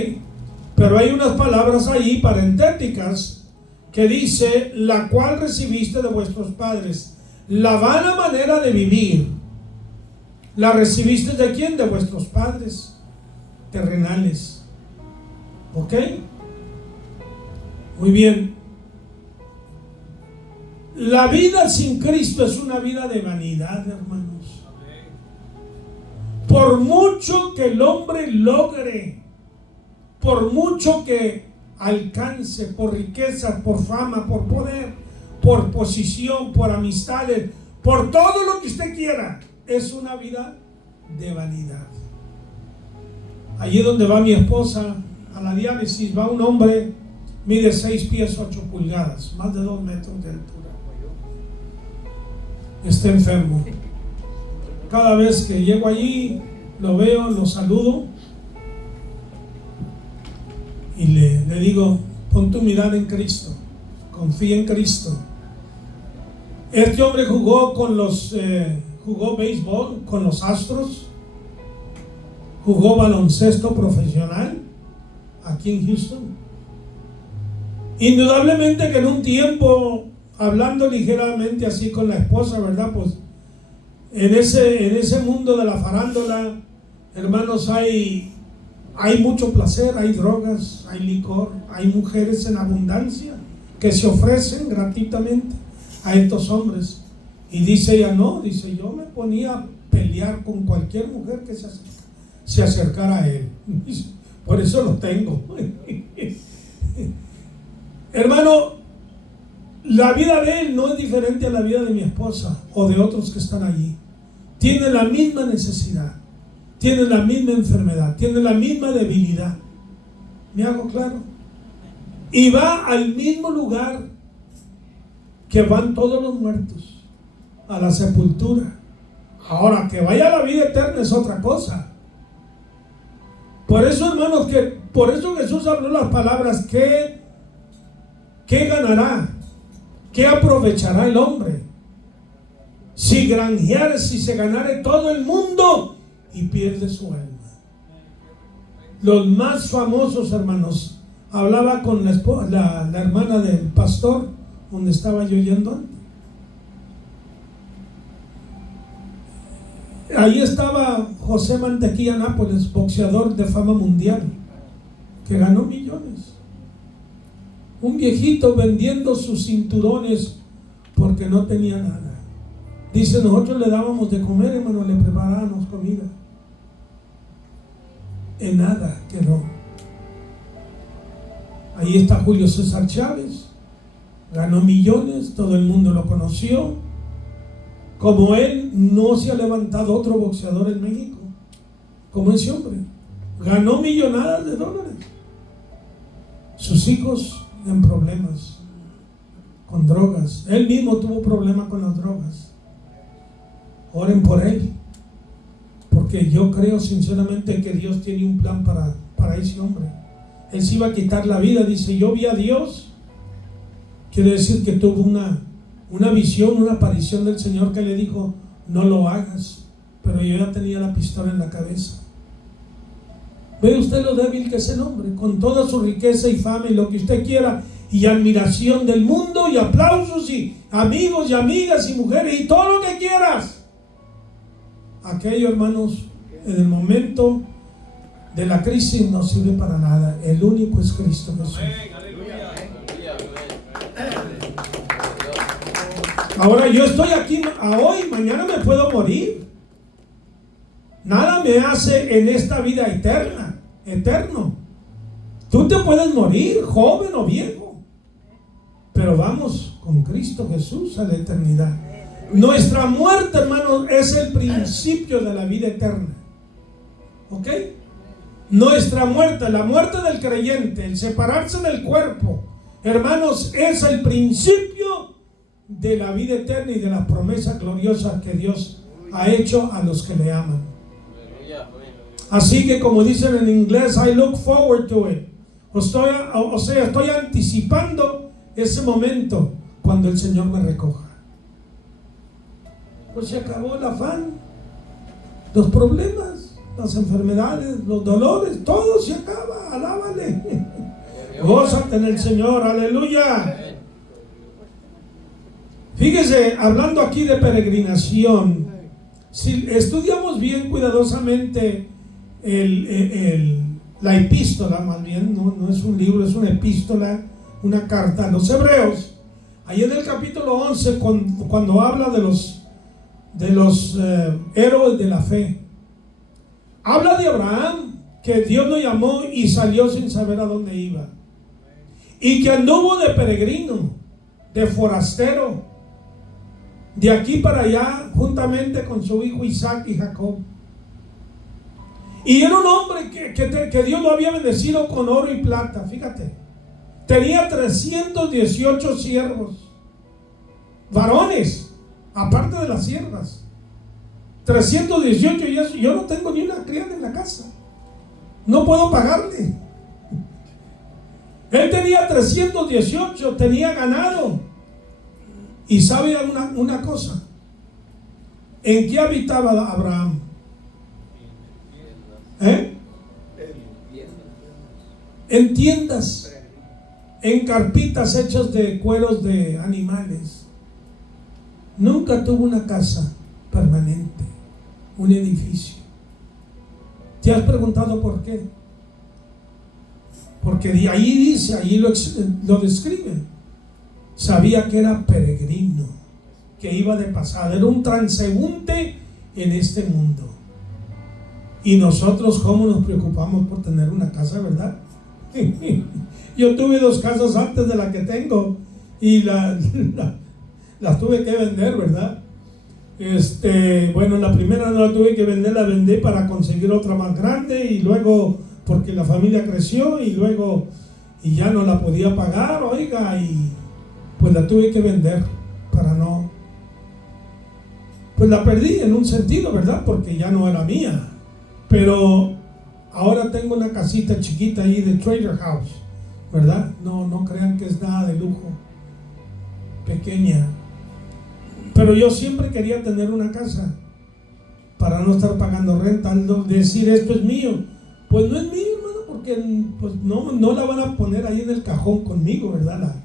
Pero hay unas palabras ahí parentéticas que dice la cual recibiste de vuestros padres. La vana manera de vivir la recibiste de quién? De vuestros padres terrenales. ¿Ok? Muy bien. La vida sin Cristo es una vida de vanidad, hermanos. Por mucho que el hombre logre, por mucho que alcance, por riqueza, por fama, por poder, por posición, por amistades, por todo lo que usted quiera, es una vida de vanidad. Allí donde va mi esposa a la diálisis, va un hombre, mide 6 pies 8 pulgadas, más de 2 metros de altura. Está enfermo. Cada vez que llego allí, lo veo, lo saludo y le digo, pon tu mirada en Cristo, confía en Cristo. Este hombre jugó béisbol con los Astros, jugó baloncesto profesional aquí en Houston. Indudablemente que en un tiempo, hablando ligeramente así con la esposa, ¿verdad? Pues en ese mundo de la farándula, hermanos, hay mucho placer, hay drogas, hay licor, hay mujeres en abundancia que se ofrecen gratuitamente a estos hombres. Y dice ella, no, dice, yo me ponía a pelear con cualquier mujer que se acercara a él. Por eso lo tengo. Hermano, la vida de él no es diferente a la vida de mi esposa o de otros que están allí. Tiene la misma necesidad, tiene la misma enfermedad, tiene la misma debilidad. ¿Me hago claro? Y va al mismo lugar que van todos los muertos, a la sepultura. Ahora, que vaya a la vida eterna es otra cosa. Por eso, hermanos, por eso Jesús habló las palabras, ¿qué ganará? ¿Qué aprovechará el hombre? Si se ganare todo el mundo y pierde su alma. Los más famosos, hermanos, hablaba con la hermana del pastor, donde estaba yo yendo antes. Ahí estaba José Mantequilla Nápoles, boxeador de fama mundial, que ganó millones. Un viejito vendiendo sus cinturones porque no tenía nada. Dice, nosotros le dábamos de comer, hermano, le preparábamos comida. En nada quedó. Ahí está Julio César Chávez, ganó millones, todo el mundo lo conoció. Como él, no se ha levantado otro boxeador en México, como ese hombre. Ganó millonadas de dólares. Sus hijos en problemas, con drogas. Él mismo tuvo problemas con las drogas. Oren por él, porque yo creo sinceramente que Dios tiene un plan para ese hombre. Él se iba a quitar la vida, dice, yo vi a Dios. Quiere decir que tuvo una visión, una aparición del Señor que le dijo, no lo hagas, pero yo ya tenía la pistola en la cabeza. ¿Ve usted lo débil que es el hombre? Con toda su riqueza y fama y lo que usted quiera, y admiración del mundo, y aplausos, y amigos y amigas y mujeres, y todo lo que quieras. aquello, hermanos, en el momento de la crisis no sirve para nada. El único es Cristo Jesús. Aleluya, Ahora yo estoy aquí a hoy, mañana me puedo morir. Nada me hace en esta vida eterno. Tú te puedes morir, joven o viejo, pero vamos con Cristo Jesús a la eternidad. Nuestra muerte, hermanos, es el principio de la vida eterna. ¿Ok? Nuestra muerte, la muerte del creyente, el separarse del cuerpo, hermanos, es el principio de la vida eterna y de las promesas gloriosas que Dios ha hecho a los que le aman. Así que, como dicen en inglés, I look forward to it. Estoy anticipando ese momento cuando el Señor me recoja. Pues se acabó el afán, los problemas, las enfermedades, los dolores, todo se acaba. Alábale. Gózate en el Señor, aleluya. Fíjese, hablando aquí de peregrinación, si estudiamos bien cuidadosamente la epístola, más bien, no es un libro, es una epístola, una carta a los hebreos, ahí en el capítulo 11, cuando habla de los héroes de la fe, habla de Abraham, que Dios lo llamó y salió sin saber a dónde iba, y que anduvo de peregrino, de forastero, de aquí para allá, juntamente con su hijo Isaac y Jacob. Y era un hombre que Dios lo había bendecido con oro y plata. Fíjate, tenía 318 siervos, varones, aparte de las siervas. 318, y yo no tengo ni una criada en la casa, no puedo pagarle. Él tenía 318, tenía ganado. Y sabe una cosa, ¿en qué habitaba Abraham? En tiendas, en carpitas hechas de cueros de animales. Nunca tuvo una casa permanente, un edificio. ¿Te has preguntado por qué? Porque de ahí dice, ahí lo describe. Sabía que era peregrino, que iba de pasada, era un transeúnte en este mundo. Y nosotros, ¿cómo nos preocupamos por tener una casa, verdad? Yo tuve 2 casas antes de la que tengo y las tuve que vender, ¿verdad? Bueno, la primera no la tuve que vender, la vendí para conseguir otra más grande, y luego porque la familia creció y ya no la podía pagar, oiga, y pues la tuve que vender para no, pues la perdí en un sentido, ¿verdad? Porque ya no era mía. Pero ahora tengo una casita chiquita ahí de Trader House, ¿verdad? No crean que es nada de lujo, pequeña. Pero yo siempre quería tener una casa para no estar pagando renta. Al decir esto es mío, pues no es mío, hermano, porque pues no la van a poner ahí en el cajón conmigo, ¿verdad?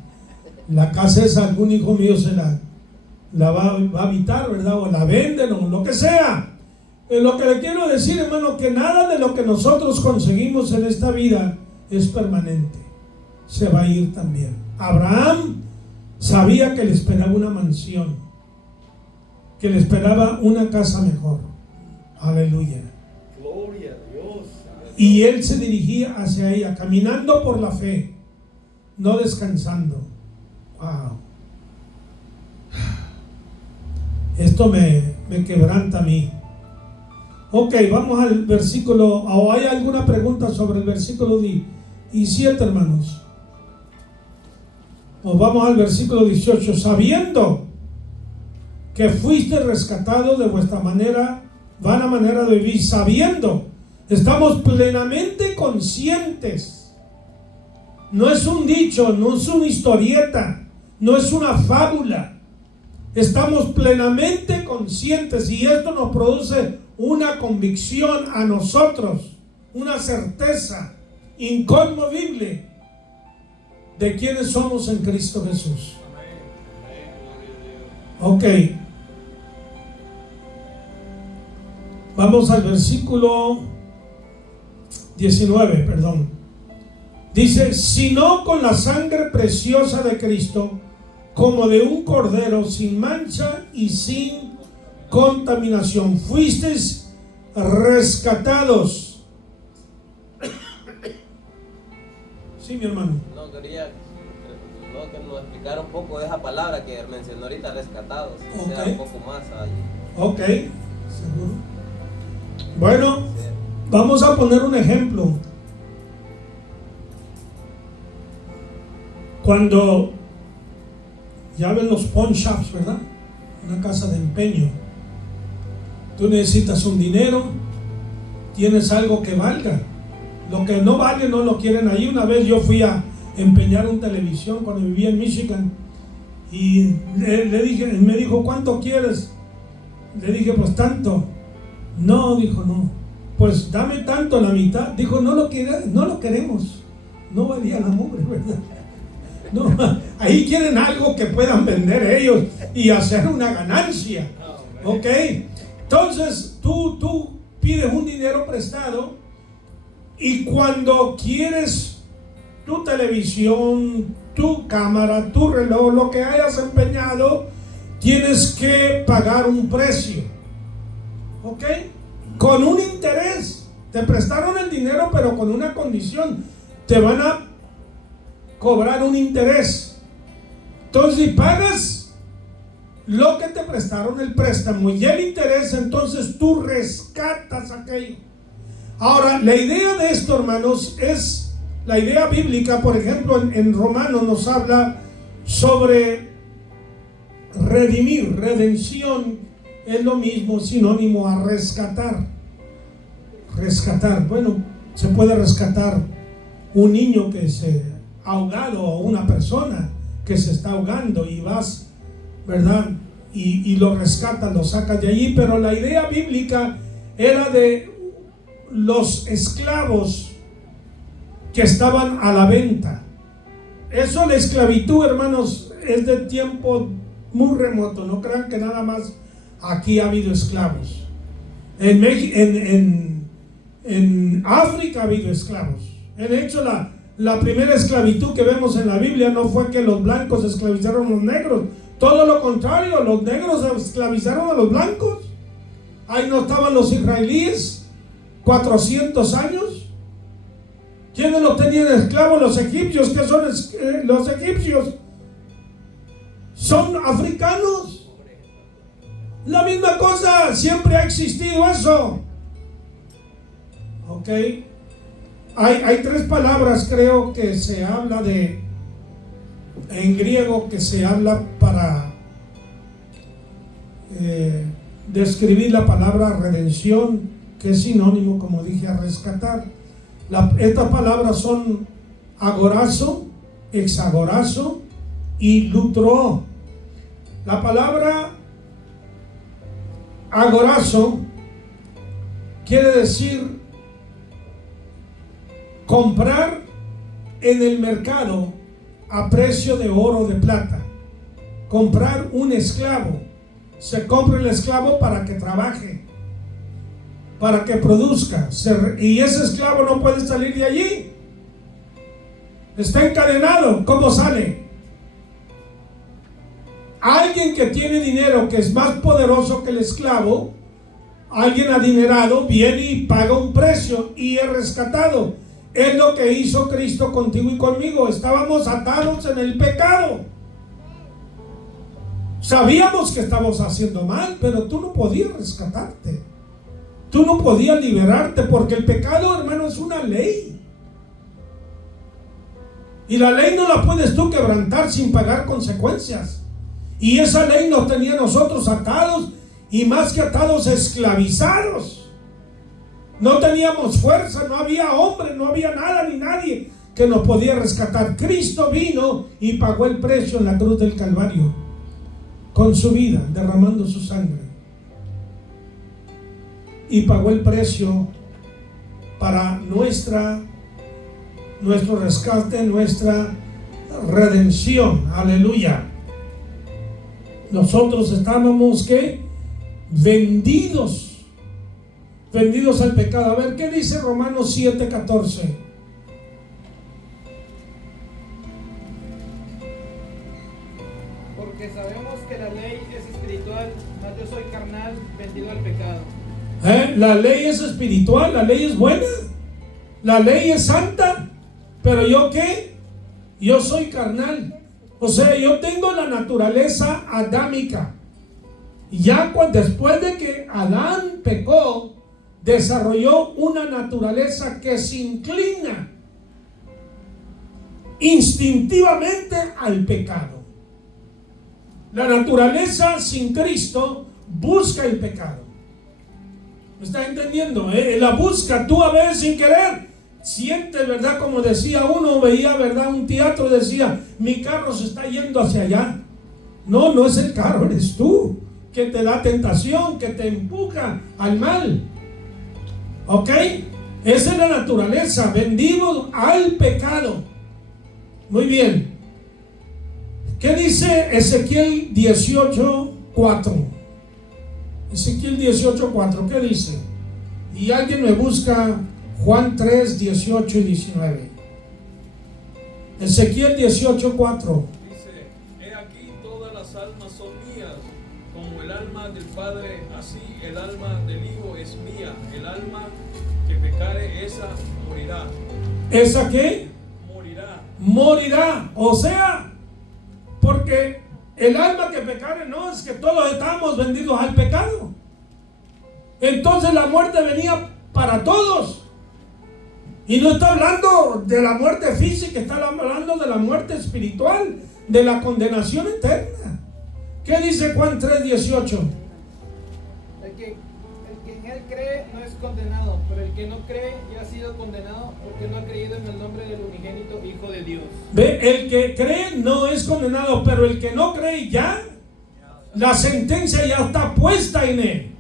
La casa esa, algún hijo mío se la va a habitar, ¿verdad? O la venden o lo que sea. Lo que le quiero decir, hermano, que nada de lo que nosotros conseguimos en esta vida es permanente. Se va a ir también. Abraham sabía que le esperaba una mansión, que le esperaba una casa mejor. Aleluya. Gloria a Dios. Y él se dirigía hacia ella, caminando por la fe, no descansando. Wow. Esto me quebranta a mí. Ok, vamos al versículo. ¿O hay alguna pregunta sobre el versículo 17, hermanos? O vamos al versículo 18. Sabiendo que fuiste rescatados de vuestra vana manera de vivir, sabiendo, estamos plenamente conscientes. No es un dicho, no es una historieta, no es una fábula. Estamos plenamente conscientes, y esto nos produce una convicción a nosotros, una certeza inconmovible de quiénes somos en Cristo Jesús. Ok. Vamos al versículo 19, perdón. Dice, sino con la sangre preciosa de Cristo, como de un cordero sin mancha y sin contaminación, fuisteis rescatados. Sí, mi hermano. No, quería que nos explicara un poco de esa palabra que mencionó ahorita, rescatados. O sea, un poco más ahí. Ok, seguro. Bueno, Sí. vamos a poner un ejemplo. Cuando ya ven los pawn shops, ¿verdad? Una casa de empeño. Tú necesitas un dinero, tienes algo que valga. Lo que no vale no lo quieren ahí. Una vez yo fui a empeñar una televisión cuando vivía en Michigan y le dije, me dijo, ¿cuánto quieres? Le dije, pues tanto. No, dijo, no. Pues dame tanto, la mitad. Dijo, no lo queremos. No valía la mugre, ¿verdad? No, ahí quieren algo que puedan vender ellos y hacer una ganancia. ¿Ok? Entonces tú pides un dinero prestado y cuando quieres tu televisión, tu cámara, tu reloj, lo que hayas empeñado, tienes que pagar un precio. ¿Ok? Con un interés. Te prestaron el dinero, pero con una condición. Te van a cobrar un interés. Entonces, si pagas lo que te prestaron, el préstamo y el interés, entonces tú rescatas aquello. Ahora, la idea de esto, hermanos, es la idea bíblica. Por ejemplo, en Romanos nos habla sobre redimir. Redención es lo mismo, sinónimo a rescatar. Rescatar, bueno, se puede rescatar un niño que se ha ahogado o una persona que se está ahogando y vas, ¿verdad? Y lo rescatas, lo sacas de allí. Pero la idea bíblica era de los esclavos que estaban a la venta. Eso, la esclavitud, hermanos, es de tiempo muy remoto. No crean que nada más aquí ha habido esclavos. En África ha habido esclavos. De hecho, la primera esclavitud que vemos en la Biblia no fue que los blancos esclavizaron a los negros. Todo lo contrario, los negros esclavizaron a los blancos. Ahí no estaban los israelíes 400 años. ¿Quiénes los tenían esclavos? Los egipcios. ¿Qué son los egipcios? Son africanos. La misma cosa, siempre ha existido eso. Ok. Hay tres palabras, creo, que se habla en griego, que se habla para describir la palabra redención, que es sinónimo, como dije, a rescatar. Estas palabras son agorazo, exagorazo y lutro. La palabra agorazo quiere decir comprar en el mercado a precio de oro o de plata. Comprar un esclavo. Se compra el esclavo para que trabaje, para que produzca, y ese esclavo no puede salir de allí. Está encadenado. ¿Cómo sale? Alguien que tiene dinero, que es más poderoso que el esclavo, alguien adinerado, viene y paga un precio y es rescatado. Es lo que hizo Cristo contigo y conmigo. Estábamos atados en el pecado. Sabíamos que estábamos haciendo mal, pero tú no podías rescatarte. Tú no podías liberarte, porque el pecado, hermano, es una ley. Y la ley no la puedes tú quebrantar sin pagar consecuencias. Y esa ley nos tenía a nosotros atados, y más que atados, esclavizados. No teníamos fuerza, no había hombre, no había nada ni nadie que nos podía rescatar. Cristo vino y pagó el precio en la cruz del Calvario con su vida, derramando su sangre. Y pagó el precio para nuestro rescate, nuestra redención. Aleluya. Nosotros estábamos, ¿qué? Vendidos. vendidos al pecado. A ver, ¿qué dice Romanos 7:14? Porque sabemos que la ley es espiritual, mas yo soy carnal, vendido al pecado. La ley es espiritual, la ley es buena, la ley es santa, pero ¿yo qué? Yo soy carnal. O sea, yo tengo la naturaleza adámica. Ya después de que Adán pecó, desarrolló una naturaleza que se inclina instintivamente al pecado. La naturaleza sin Cristo busca el pecado. ¿Me estás entendiendo? La busca, tú a veces sin querer sientes, ¿verdad? Como decía uno, veía, ¿verdad? Un teatro, decía, mi carro se está yendo hacia allá. No, no es el carro, eres tú, que te da tentación, que te empuja al mal. ¿Ok? Esa es la naturaleza, vendidos al pecado. Muy bien. ¿Qué dice Ezequiel 18:4? Ezequiel 18:4, ¿qué dice? Y alguien me busca Juan 3, 18 y 19. Ezequiel 18:4. Dice, he aquí todas las almas son mías, como el alma del Padre, así el alma del Hijo es mía. El alma que pecare, esa morirá. ¿Esa qué? Morirá. Morirá. O sea, porque el alma que pecare, no, es que todos estamos vendidos al pecado. Entonces la muerte venía para todos. Y no está hablando de la muerte física, está hablando de la muerte espiritual, de la condenación eterna. ¿Qué dice Juan 3:18? El que en él cree no es condenado, pero el que no cree ya ha sido condenado porque no ha creído en el nombre del unigénito Hijo de Dios. Ve, el que cree no es condenado, pero el que no cree ya, la sentencia ya está puesta en él.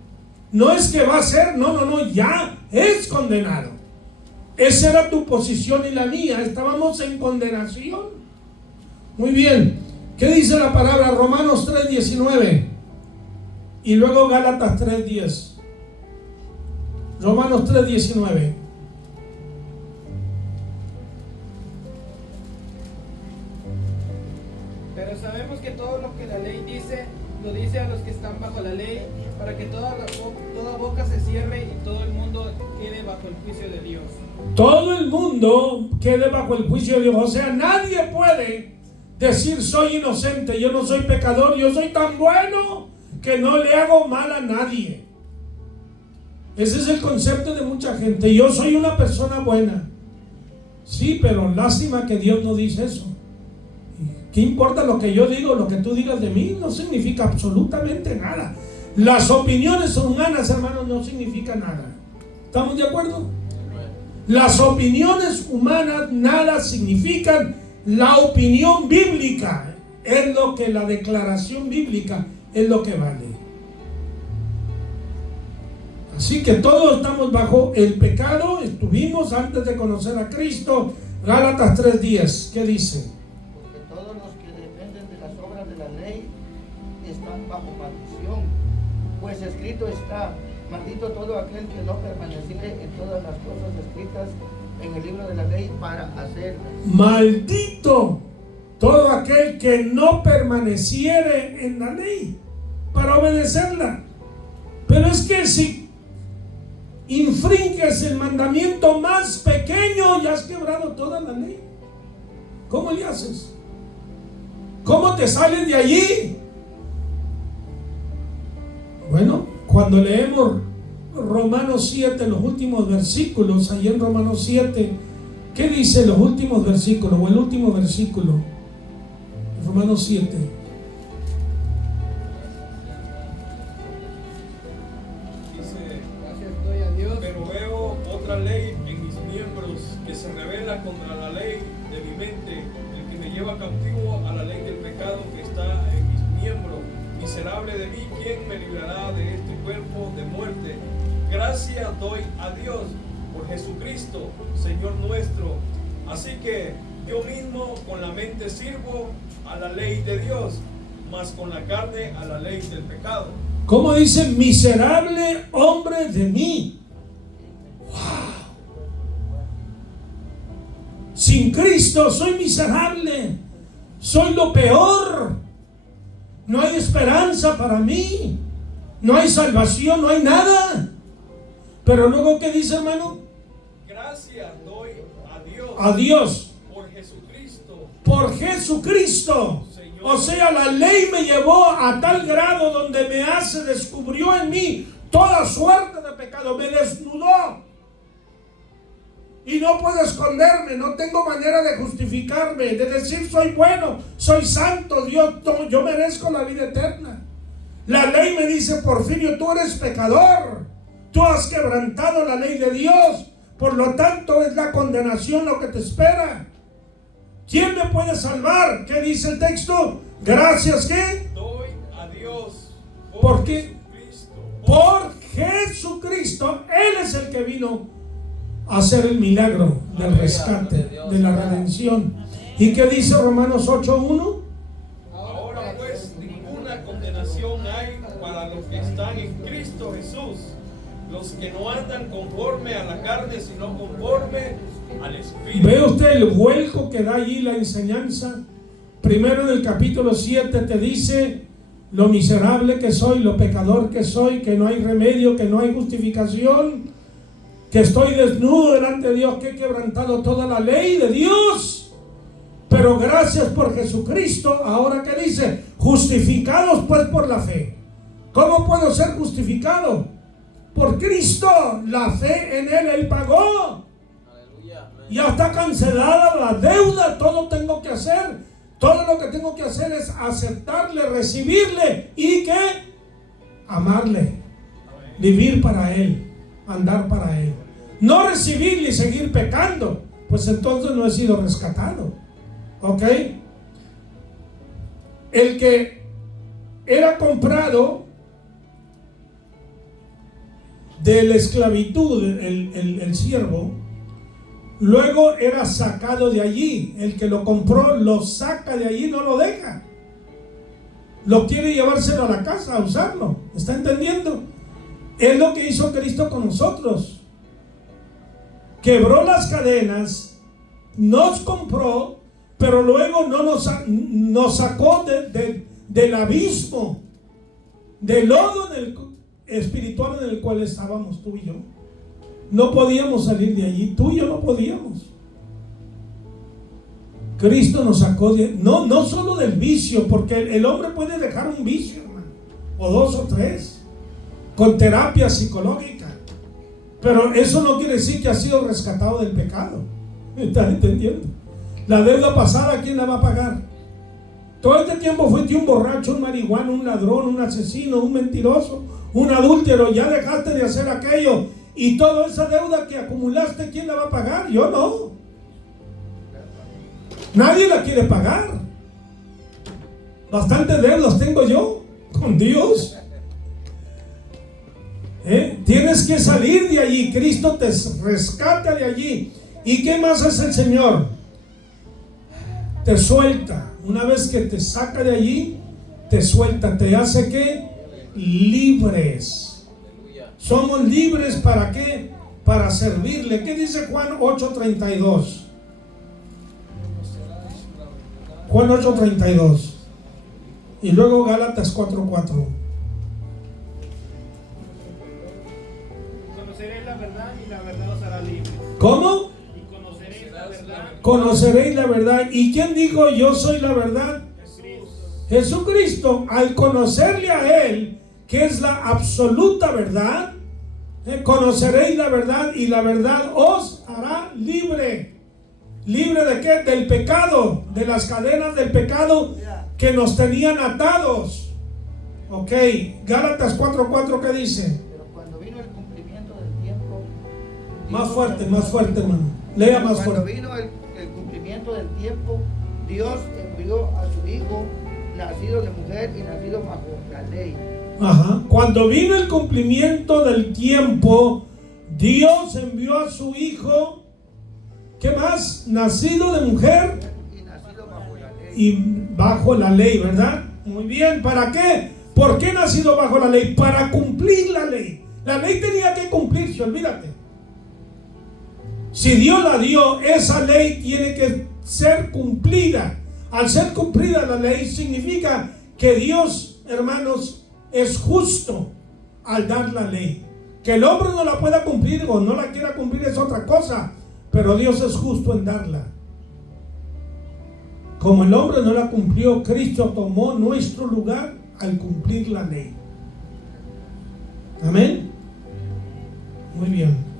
No es que va a ser, no, ya es condenado. Esa era tu posición y la mía, estábamos en condenación. Muy bien, ¿qué dice la palabra? Romanos 3:19 y luego Gálatas 3:10. Romanos 3:19. Pero sabemos que todo lo que la ley dice, lo dice a los que están bajo la ley, para que toda boca se cierre y todo el mundo quede bajo el juicio de Dios. Todo el mundo quede bajo el juicio de Dios. O sea, nadie puede decir soy inocente, yo no soy pecador, yo soy tan bueno que no le hago mal a nadie. Ese es el concepto de mucha gente. Yo soy una persona buena. Sí, pero lástima que Dios no dice eso. ¿Qué importa lo que yo digo, lo que tú digas de mí? No significa absolutamente nada. Las opiniones humanas, hermanos, no significan nada. ¿Estamos de acuerdo? Las opiniones humanas nada significan. La opinión bíblica es lo que la declaración bíblica es lo que vale. Así que todos estamos bajo el pecado. Estuvimos antes de conocer a Cristo. Gálatas 3:10, ¿qué dice? Porque todos los que dependen de las obras de la ley están bajo maldición. Pues escrito está, maldito todo aquel que no permaneciere en todas las cosas escritas en el libro de la ley para hacerlas. Maldito todo aquel que no permaneciere en la ley para obedecerla. Pero es que si infringes el mandamiento más pequeño, ya has quebrado toda la ley. ¿Cómo le haces? ¿Cómo te sales de allí? Bueno, cuando leemos Romanos 7, los últimos versículos, allí en Romanos 7, ¿qué dice los últimos versículos o el último versículo? Romanos 7. Dice, Gracias doy a Dios. pero veo otra ley en mis miembros que se revela contra la ley de mi mente, el que me lleva cautivo a la ley del pecado que está en mis miembros. Miserable de mí, ¿quién me librará de este cuerpo de muerte? Gracias doy a Dios por Jesucristo, Señor nuestro. Así que yo mismo con la mente sirvo a la ley de Dios, mas con la carne a la ley del pecado. ¿Cómo dice? Miserable hombre de mí. Sin Cristo soy miserable, soy lo peor. No hay esperanza para mí, no hay salvación, no hay nada. Pero luego, ¿qué dice, hermano? Gracias doy A Dios por Jesucristo. Por Jesucristo. O sea, la ley me llevó a tal grado donde descubrió en mí toda suerte de pecado, me desnudó. Y no puedo esconderme, no tengo manera de justificarme, de decir soy bueno, soy santo, Dios, yo merezco la vida eterna. La ley me dice, Porfirio, tú eres pecador, tú has quebrantado la ley de Dios, por lo tanto es la condenación lo que te espera. ¿Quién me puede salvar? ¿Qué dice el texto? Gracias, ¿qué? Doy a Dios. ¿Por qué? Jesucristo. Por Jesucristo. Él es el que vino a hacer el milagro del rescate, de la redención. ¿Y qué dice Romanos 8:1? Ahora pues ninguna condenación hay para los que están en Cristo Jesús, los que no andan conforme a la carne, sino conforme al Espíritu. ¿Ve usted el vuelco que da allí la enseñanza? Primero en el capítulo 7 te dice lo miserable que soy, lo pecador que soy, que no hay remedio, que no hay justificación, que estoy desnudo delante de Dios, que he quebrantado toda la ley de Dios. Pero gracias por Jesucristo. Ahora, ¿qué dice? Justificados pues por la fe. ¿Cómo puedo ser justificado? Por Cristo. La fe en Él pagó. Ya está cancelada la deuda. Todo tengo que hacer. Todo lo que tengo que hacer es aceptarle, recibirle y que amarle, vivir para Él, andar para Él. No recibirle y seguir pecando, pues entonces no he sido rescatado. ¿Ok? El que era comprado de la esclavitud, el siervo, luego era sacado de allí. El que lo compró lo saca de allí, no lo deja. Lo quiere llevárselo a la casa a usarlo. ¿Está entendiendo? Es lo que hizo Cristo con nosotros. Quebró las cadenas, nos compró, pero luego no nos sacó del abismo, del lodo espiritual en el cual estábamos tú y yo. No podíamos salir de allí, tú y yo no podíamos. Cristo nos sacó no solo del vicio, porque el hombre puede dejar un vicio, hermano, o dos o tres, con terapia psicológica, pero eso no quiere decir que ha sido rescatado del pecado. ¿Estás entendiendo? La deuda pasada, ¿quién la va a pagar? Todo este tiempo fuiste un borracho, un marihuano, un ladrón, un asesino, un mentiroso, un adúltero, ya dejaste de hacer aquello. Y toda esa deuda que acumulaste, ¿quién la va a pagar? Yo no. Nadie la quiere pagar. Bastantes deudas tengo yo con Dios. Tienes que salir de allí. Cristo te rescata de allí. ¿Y qué más hace el Señor? Te suelta. Una vez que te saca de allí, te suelta. ¿Te hace qué? Libres. Somos libres, ¿para qué? Para servirle. ¿Qué dice Juan 8:32? Juan 8:32. Y luego Gálatas 4:4. Conoceréis la verdad y la verdad os hará libres. ¿Cómo? Y conoceréis la verdad. Conoceréis la verdad. ¿Y quién dijo yo soy la verdad? Jesucristo. Al conocerle a Él, que es la absoluta verdad, conoceréis la verdad y la verdad os hará libre. ¿Libre de qué? Del pecado, de las cadenas del pecado que nos tenían atados. Ok, Gálatas 4:4, ¿qué dice? Pero cuando vino el cumplimiento del tiempo, Más fuerte, hermano. Lea más cuando fuerte. vino el cumplimiento del tiempo, Dios envió a su Hijo, nacido de mujer y nacido bajo la ley. Ajá. Cuando vino el cumplimiento del tiempo, Dios envió a su Hijo, ¿qué más? Nacido de mujer Y nacido bajo la ley. y bajo la ley, ¿verdad? Muy bien, ¿para qué? ¿Por qué nacido bajo la ley? Para cumplir la ley. La ley tenía que cumplirse, olvídate. Si Dios la dio, esa ley tiene que ser cumplida. Al ser cumplida la ley significa que Dios, hermanos, es justo al dar la ley. Que el hombre no la pueda cumplir o no la quiera cumplir es otra cosa, pero Dios es justo en darla. Como el hombre no la cumplió, Cristo tomó nuestro lugar al cumplir la ley. Amén. Muy bien.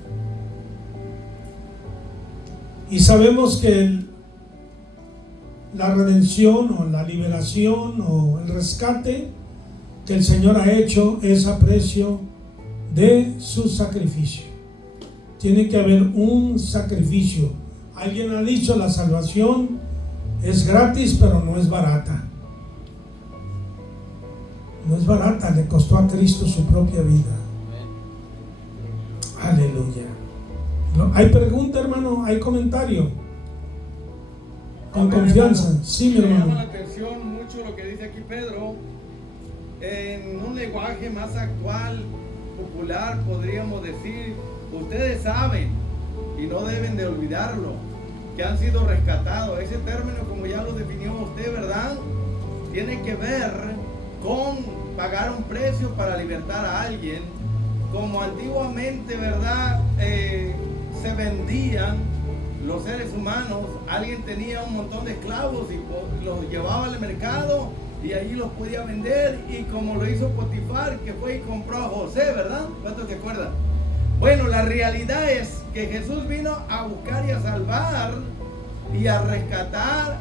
Y sabemos que la redención o la liberación o el rescate que el Señor ha hecho es a precio de su sacrificio. Tiene que haber un sacrificio. Alguien ha dicho, la salvación es gratis, pero no es barata. No es barata, le costó a Cristo su propia vida. Aleluya. ¿Hay pregunta, hermano? ¿Hay comentario? Con confianza. Sí, mi Me llama la hermano. atención mucho lo que dice aquí Pedro. En un lenguaje más actual, popular, podríamos decir, ustedes saben, y no deben de olvidarlo, que han sido rescatados. Ese término, como ya lo definió usted, ¿verdad?, tiene que ver con pagar un precio para libertar a alguien. Como antiguamente, ¿verdad?, se vendían los seres humanos. Alguien tenía un montón de esclavos y los llevaba al mercado y allí los podía vender, y como lo hizo Potifar, que fue y compró a José, ¿verdad? ¿Cuántos se acuerdan? Bueno, la realidad es que Jesús vino a buscar y a salvar y a rescatar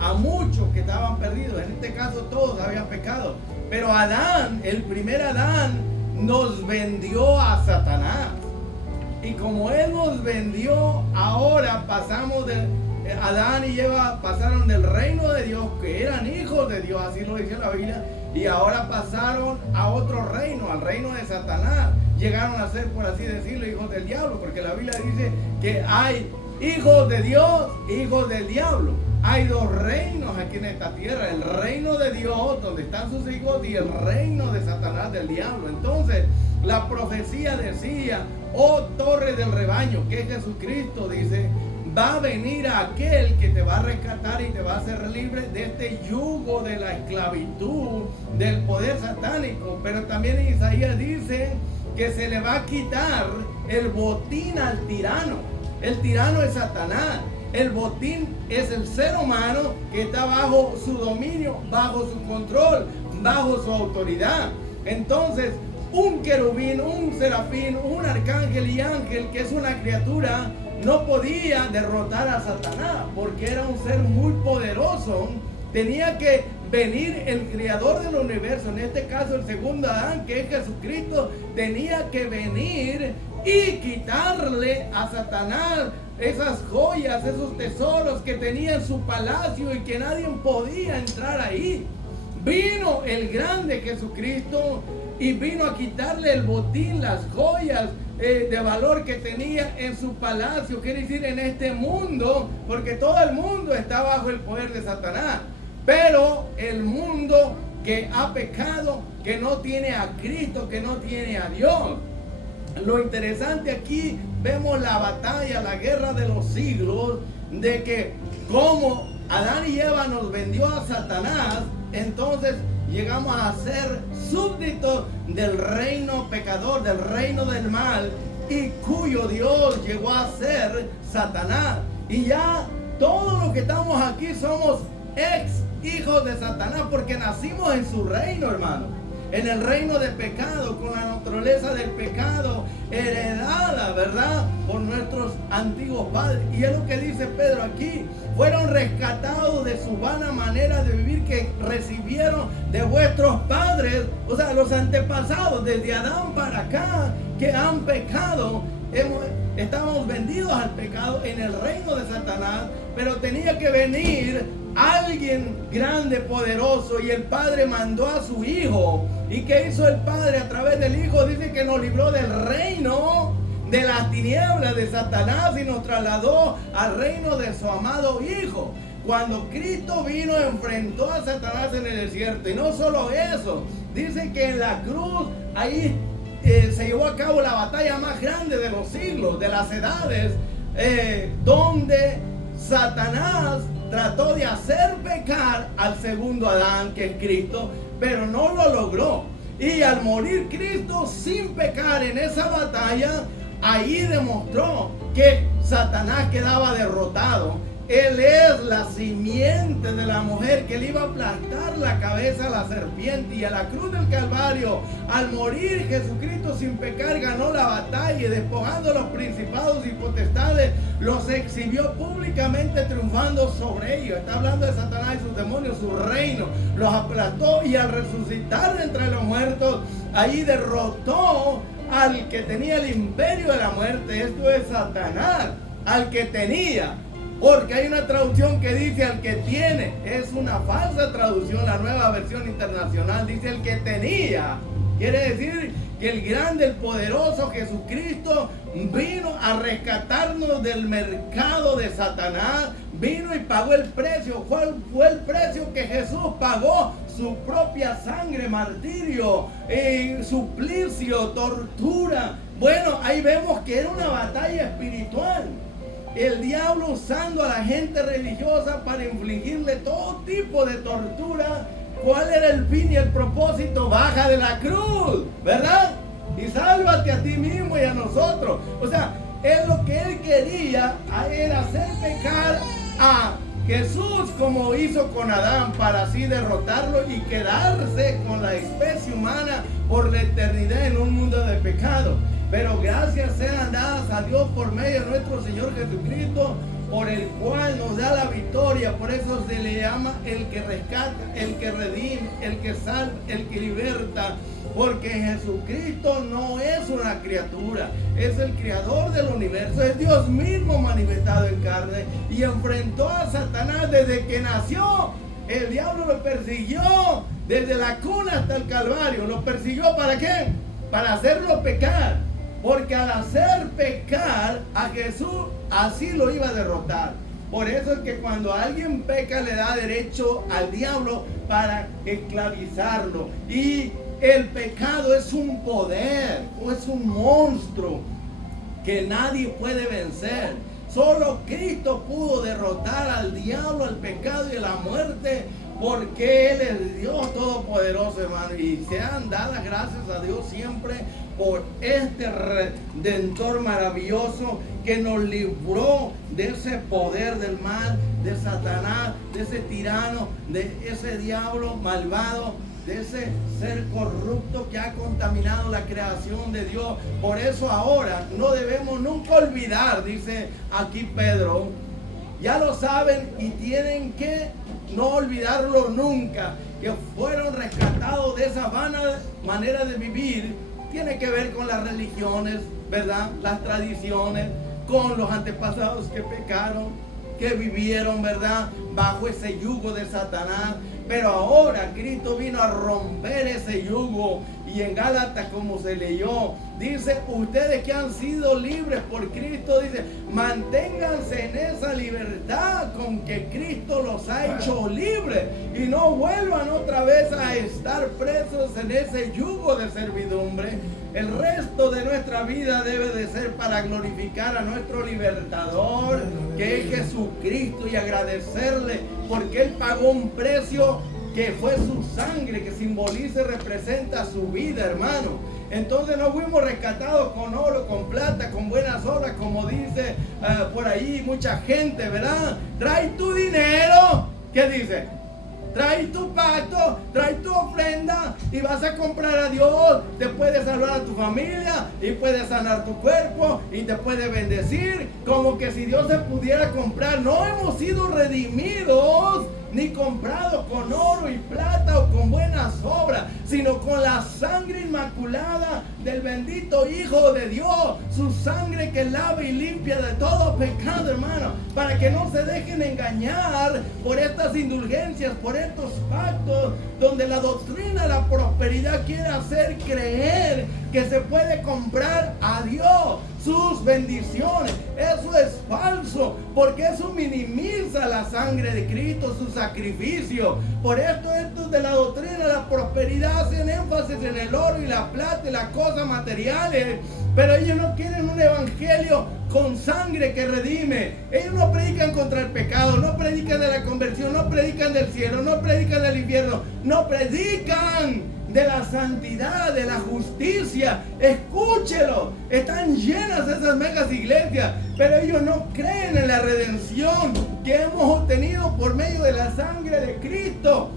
a muchos que estaban perdidos. En este caso todos habían pecado, pero Adán, el primer Adán, nos vendió a Satanás. Y como Él nos vendió, ahora pasamos de Adán y Eva pasaron del reino de Dios, que eran hijos de Dios, así lo dice la Biblia, y ahora pasaron a otro reino, al reino de Satanás. Llegaron a ser, por así decirlo, hijos del diablo, porque la Biblia dice que hay hijos de Dios, hijos del diablo. Hay dos reinos aquí en esta tierra: el reino de Dios, donde están sus hijos, y el reino de Satanás, del diablo. Entonces, la profecía decía: oh torre del rebaño, que es Jesucristo, dice, va a venir aquel que te va a rescatar y te va a hacer libre de este yugo de la esclavitud, del poder satánico. Pero también Isaías dice que se le va a quitar el botín al tirano. El tirano es Satanás. El botín es el ser humano que está bajo su dominio, bajo su control, bajo su autoridad. Entonces, un querubín, un serafín, un arcángel y ángel, que es una criatura, no podía derrotar a Satanás, porque era un ser muy poderoso. Tenía que venir el creador del universo, en este caso el segundo Adán, que es Jesucristo, tenía que venir y quitarle a Satanás esas joyas, esos tesoros que tenía en su palacio y que nadie podía entrar ahí. Vino el grande Jesucristo y vino a quitarle el botín, las joyas de valor que tenía en su palacio, quiere decir en este mundo, porque todo el mundo está bajo el poder de Satanás. Pero el mundo que ha pecado, que no tiene a Cristo, que no tiene a Dios. Lo interesante aquí, vemos la batalla, la guerra de los siglos, de que como Adán y Eva nos vendió a Satanás, entonces llegamos a ser súbditos del reino pecador, del reino del mal, y cuyo Dios llegó a ser Satanás. Y ya todos los que estamos aquí somos ex hijos de Satanás, porque nacimos en su reino, hermano. En el reino de pecado, con la naturaleza del pecado heredada, ¿verdad?, por nuestros antiguos padres. Y es lo que dice Pedro aquí: fueron rescatados de su vana manera de vivir que recibieron de vuestros padres, o sea, los antepasados, desde Adán para acá, que han pecado. Estamos vendidos al pecado en el reino de Satanás, pero tenía que venir alguien grande, poderoso, y el Padre mandó a su Hijo. ¿Y qué hizo el Padre a través del Hijo? Dice que nos libró del reino de las tinieblas de Satanás y nos trasladó al reino de su amado Hijo. Cuando Cristo vino, enfrentó a Satanás en el desierto. Y no solo eso, dice que en la cruz ahí se llevó a cabo la batalla más grande de los siglos, de las edades, donde Satanás trató de hacer pecar al segundo Adán, que es Cristo, pero no lo logró. Y al morir Cristo sin pecar en esa batalla, ahí demostró que Satanás quedaba derrotado. Él es la simiente de la mujer que le iba a aplastar la cabeza a la serpiente, y a la cruz del Calvario, al morir Jesucristo sin pecar, ganó la batalla y despojando a los principados y potestades, los exhibió públicamente triunfando sobre ellos. Está hablando de Satanás y sus demonios, su reino, los aplastó, y al resucitar de entre los muertos, ahí derrotó al que tenía el imperio de la muerte. Esto es Satanás, al que tenía. Porque hay una traducción que dice al que tiene. Es una falsa traducción. La Nueva Versión Internacional dice el que tenía. Quiere decir que el grande, el poderoso Jesucristo vino a rescatarnos del mercado de Satanás. Vino y pagó el precio. ¿Cuál fue el precio que Jesús pagó? Su propia sangre, martirio, suplicio, tortura. Bueno, ahí vemos que era una batalla espiritual. El diablo usando a la gente religiosa para infligirle todo tipo de tortura. ¿Cuál era el fin y el propósito? Baja de la cruz, ¿verdad? Y sálvate a ti mismo y a nosotros. O sea, es lo que él quería, era hacer pecar a Jesús como hizo con Adán, para así derrotarlo y quedarse con la especie humana por la eternidad en un mundo de pecado. Pero gracias sean dadas a Dios por medio de nuestro Señor Jesucristo, por el cual nos da la victoria. Por eso se le llama el que rescata, el que redime, el que salva, el que liberta. Porque Jesucristo no es una criatura, es el creador del universo, es Dios mismo manifestado en carne, y enfrentó a Satanás desde que nació. El diablo lo persiguió desde la cuna hasta el Calvario. ¿Lo persiguió para qué? Para hacerlo pecar. Porque al hacer pecar a Jesús, así lo iba a derrotar. Por eso es que cuando alguien peca, le da derecho al diablo para esclavizarlo. Y el pecado es un poder, o es un monstruo que nadie puede vencer. Solo Cristo pudo derrotar al diablo, al pecado y a la muerte, porque Él es Dios Todopoderoso, hermano. Y sean dadas gracias a Dios siempre por este Redentor maravilloso que nos libró de ese poder del mal, de Satanás, de ese tirano, de ese diablo malvado, de ese ser corrupto que ha contaminado la creación de Dios. Por eso ahora no debemos nunca olvidar, dice aquí Pedro, ya lo saben y tienen que no olvidarlo nunca, que fueron rescatados de esa vana manera de vivir. Tiene que ver con las religiones, ¿verdad? Las tradiciones, con los antepasados que pecaron, que vivieron, ¿verdad? Bajo ese yugo de Satanás. Pero ahora Cristo vino a romper ese yugo. Y en Gálatas, como se leyó, dice, ustedes que han sido libres por Cristo, dice, manténganse en esa libertad con que Cristo los ha hecho libres, y no vuelvan otra vez a estar presos en ese yugo de servidumbre. El resto de nuestra vida debe de ser para glorificar a nuestro libertador, que es Jesucristo, y agradecerle porque Él pagó un precio que fue su sangre, que simboliza y representa su vida, hermano. Entonces no fuimos rescatados con oro, con plata, con buenas obras, como dice por ahí mucha gente, ¿verdad? Trae tu dinero, ¿qué dice? Trae tu pacto, trae tu ofrenda y vas a comprar a Dios. Te puede salvar a tu familia y puede sanar tu cuerpo y te puede bendecir. Como que si Dios se pudiera comprar. No hemos sido redimidos ni comprados con oro y plata o con buenas obras, sino con la sangre inmaculada del bendito Hijo de Dios. Su sangre que lava y limpia de todo pecado, hermano. Para que no se dejen engañar por estas indulgencias, por estos pactos, donde la doctrina de la prosperidad quiere hacer creer que se puede comprar a Dios. sus bendiciones. Eso es falso, porque eso minimiza la sangre de Cristo, su sacrificio. Por esto estos de la doctrina de la prosperidad hacen énfasis en el oro y la plata y las cosas materiales, pero ellos no quieren un evangelio con sangre que redime. Ellos no predican contra el pecado, no predican de la conversión, no predican del cielo, no predican del infierno, no predican de la santidad, de la justicia. Escúchelo, están llenas esas megas iglesias, pero ellos no creen en la redención que hemos obtenido por medio de la sangre de Cristo,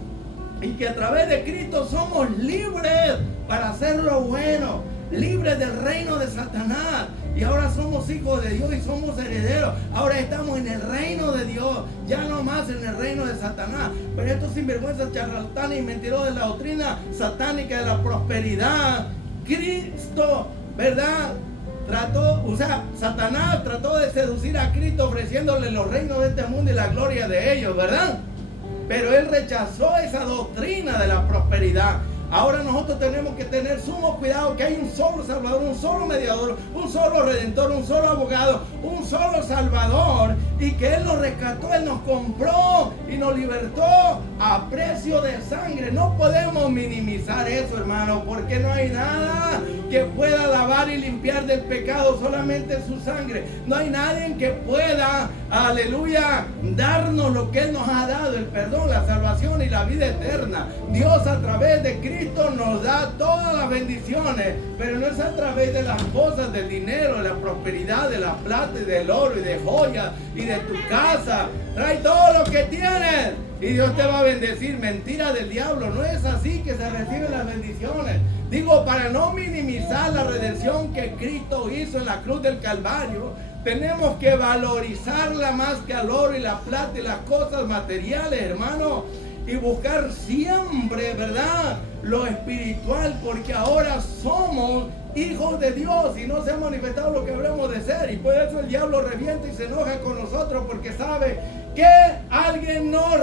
y que a través de Cristo somos libres para hacer lo bueno, libres del reino de Satanás. Y ahora somos hijos de Dios y somos herederos. Ahora estamos en el reino de Dios, ya no más en el reino de Satanás. Pero estos sinvergüenzas, charlatanes y mentirosos de la doctrina satánica de la prosperidad, Cristo, ¿verdad? Satanás trató de seducir a Cristo ofreciéndole los reinos de este mundo y la gloria de ellos, ¿verdad? Pero él rechazó esa doctrina de la prosperidad. Ahora nosotros tenemos que tener sumo cuidado, que hay un solo Salvador, un solo mediador, un solo Redentor, un solo abogado, un solo Salvador, y que Él nos rescató, Él nos compró y nos libertó a precio de sangre. No podemos minimizar eso, hermano, porque no hay nada que pueda lavar y limpiar del pecado, solamente su sangre. No hay nadie que pueda, aleluya, darnos lo que Él nos ha dado, el perdón, la salvación y la vida eterna. Dios a través de Cristo nos da todas las bendiciones, pero no es a través de las cosas, del dinero, de la prosperidad, de la plata y del oro y de joyas y de tu casa. Trae todo lo que tienes y Dios te va a bendecir. Mentira del diablo, no es así que se reciben las bendiciones. Digo, para no minimizar la redención que Cristo hizo en la cruz del Calvario, tenemos que valorizarla más que al oro y la plata y las cosas materiales, hermano, y buscar siempre, ¿verdad?, lo espiritual, porque ahora somos hijos de Dios y no se ha manifestado lo que habremos de ser. Y por eso el diablo revienta y se enoja con nosotros, porque sabe que alguien nos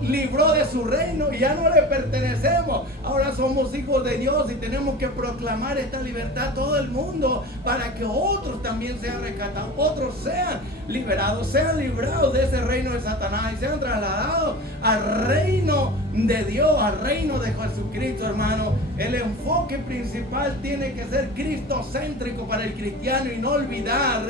libró de su reino y ya no le pertenecemos. Ahora somos hijos de Dios y tenemos que proclamar esta libertad a todo el mundo, para que otros también sean rescatados, otros sean liberados, sean librados de ese reino de Satanás y sean trasladados al reino de Dios, al reino de Jesucristo, hermano. El enfoque principal tiene que ser cristocéntrico para el cristiano, y no olvidar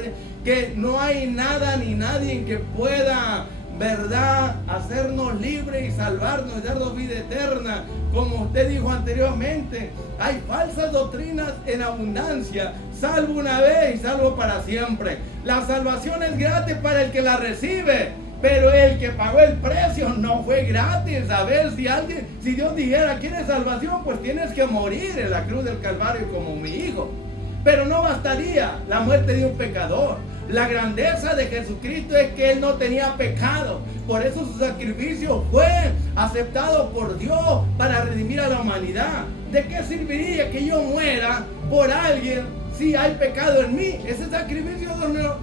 que no hay nada ni nadie que pueda, ¿verdad?, hacernos libres y salvarnos y darnos vida eterna. Como usted dijo anteriormente, hay falsas doctrinas en abundancia. Salvo una vez y salvo para siempre. La salvación es gratis para el que la recibe, pero el que pagó el precio no fue gratis. A ver, si Dios dijera, ¿quieres salvación? Pues tienes que morir en la cruz del Calvario como mi hijo. Pero no bastaría la muerte de un pecador. La grandeza de Jesucristo es que Él no tenía pecado. Por eso su sacrificio fue aceptado por Dios para redimir a la humanidad. ¿De qué serviría que yo muera por alguien si hay pecado en mí? Ese sacrificio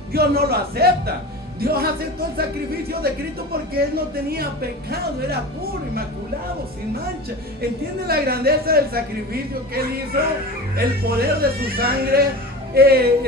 Dios no lo acepta. Dios aceptó el sacrificio de Cristo porque Él no tenía pecado, era puro, inmaculado, sin mancha. ¿Entiende la grandeza del sacrificio que Él hizo? El poder de su sangre,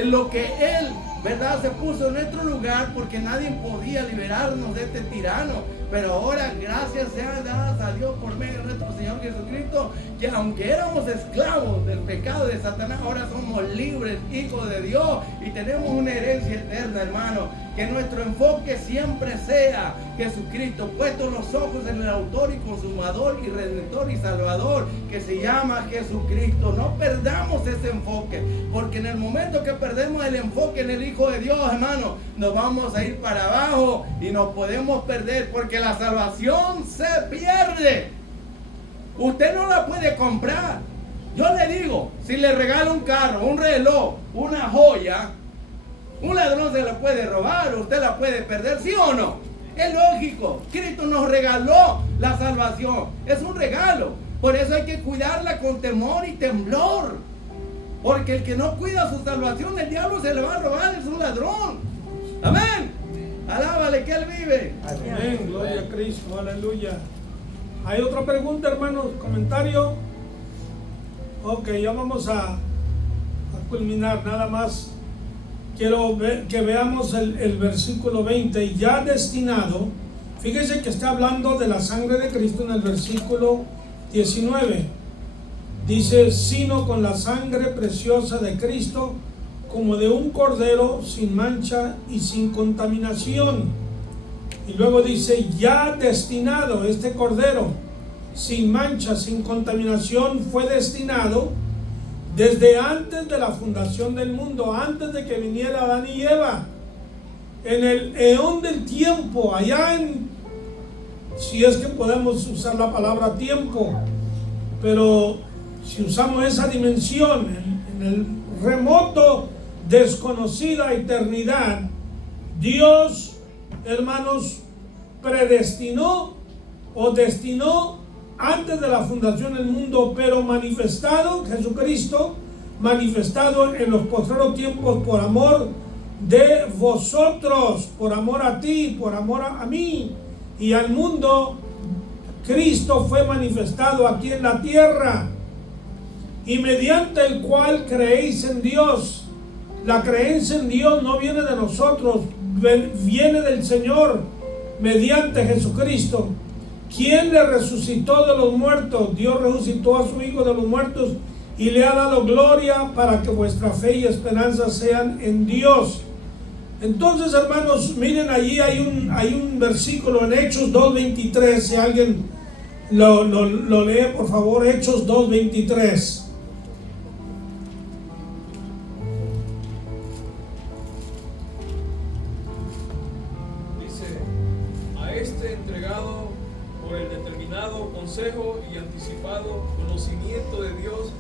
lo que Él, ¿verdad?, se puso en nuestro lugar, porque nadie podía liberarnos de este tirano. Pero ahora, gracias sean dadas a Dios por medio de nuestro Señor Jesucristo, que aunque éramos esclavos del pecado de Satanás, ahora somos libres, hijos de Dios, y tenemos una herencia eterna, hermano. Que nuestro enfoque siempre sea Jesucristo, puestos los ojos en el autor y consumador y redentor y salvador, que se llama Jesucristo. No perdamos ese enfoque, porque en el momento que perdemos el enfoque en el Hijo de Dios, hermano, nos vamos a ir para abajo y nos podemos perder, porque la salvación se pierde. Usted no la puede comprar. Yo le digo, si le regalo un carro, un reloj, una joya, un ladrón se la puede robar, usted la puede perder, ¿sí o no? Es lógico. Cristo nos regaló la salvación, es un regalo. Por eso hay que cuidarla con temor y temblor, porque el que no cuida su salvación, el diablo se le va a robar, es un ladrón. Amén. Alábale que Él vive. Amén, gloria a Cristo, aleluya. ¿Hay otra pregunta, hermanos? ¿Comentario? Ok, ya vamos a culminar. Nada más quiero que veamos el versículo 20, ya destinado. Fíjese que está hablando de la sangre de Cristo en el versículo 19. Dice, sino con la sangre preciosa de Cristo, como de un cordero sin mancha y sin contaminación. Y luego dice, ya destinado, este cordero sin mancha, sin contaminación, fue destinado desde antes de la fundación del mundo, antes de que viniera Adán y Eva. En el eón del tiempo, allá en, si es que podemos usar la palabra tiempo, pero si usamos esa dimensión, en el remoto, desconocida eternidad, Dios, hermanos, predestinó o destinó antes de la fundación del mundo, pero manifestado, Jesucristo, manifestado en los postreros tiempos por amor de vosotros, por amor a ti, por amor a mí y al mundo. Cristo fue manifestado aquí en la tierra, y mediante el cual creéis en Dios. La creencia en Dios no viene de nosotros, viene del Señor, mediante Jesucristo, quien le resucitó de los muertos. Dios resucitó a su Hijo de los muertos y le ha dado gloria, para que vuestra fe y esperanza sean en Dios. Entonces, hermanos, miren, allí hay un versículo en Hechos 2:23. Si alguien lo lee, por favor, Hechos 2:23. Entregado por el determinado consejo y anticipado conocimiento de Dios,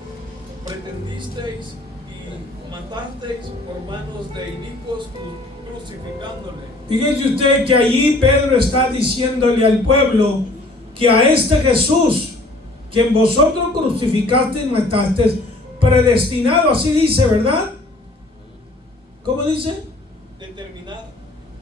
pretendisteis y matasteis por manos de inicuos, crucificándole. Fíjese usted que allí Pedro está diciéndole al pueblo que a este Jesús, quien vosotros crucificasteis y matasteis, predestinado, así dice, ¿verdad? ¿Cómo dice? Determinado,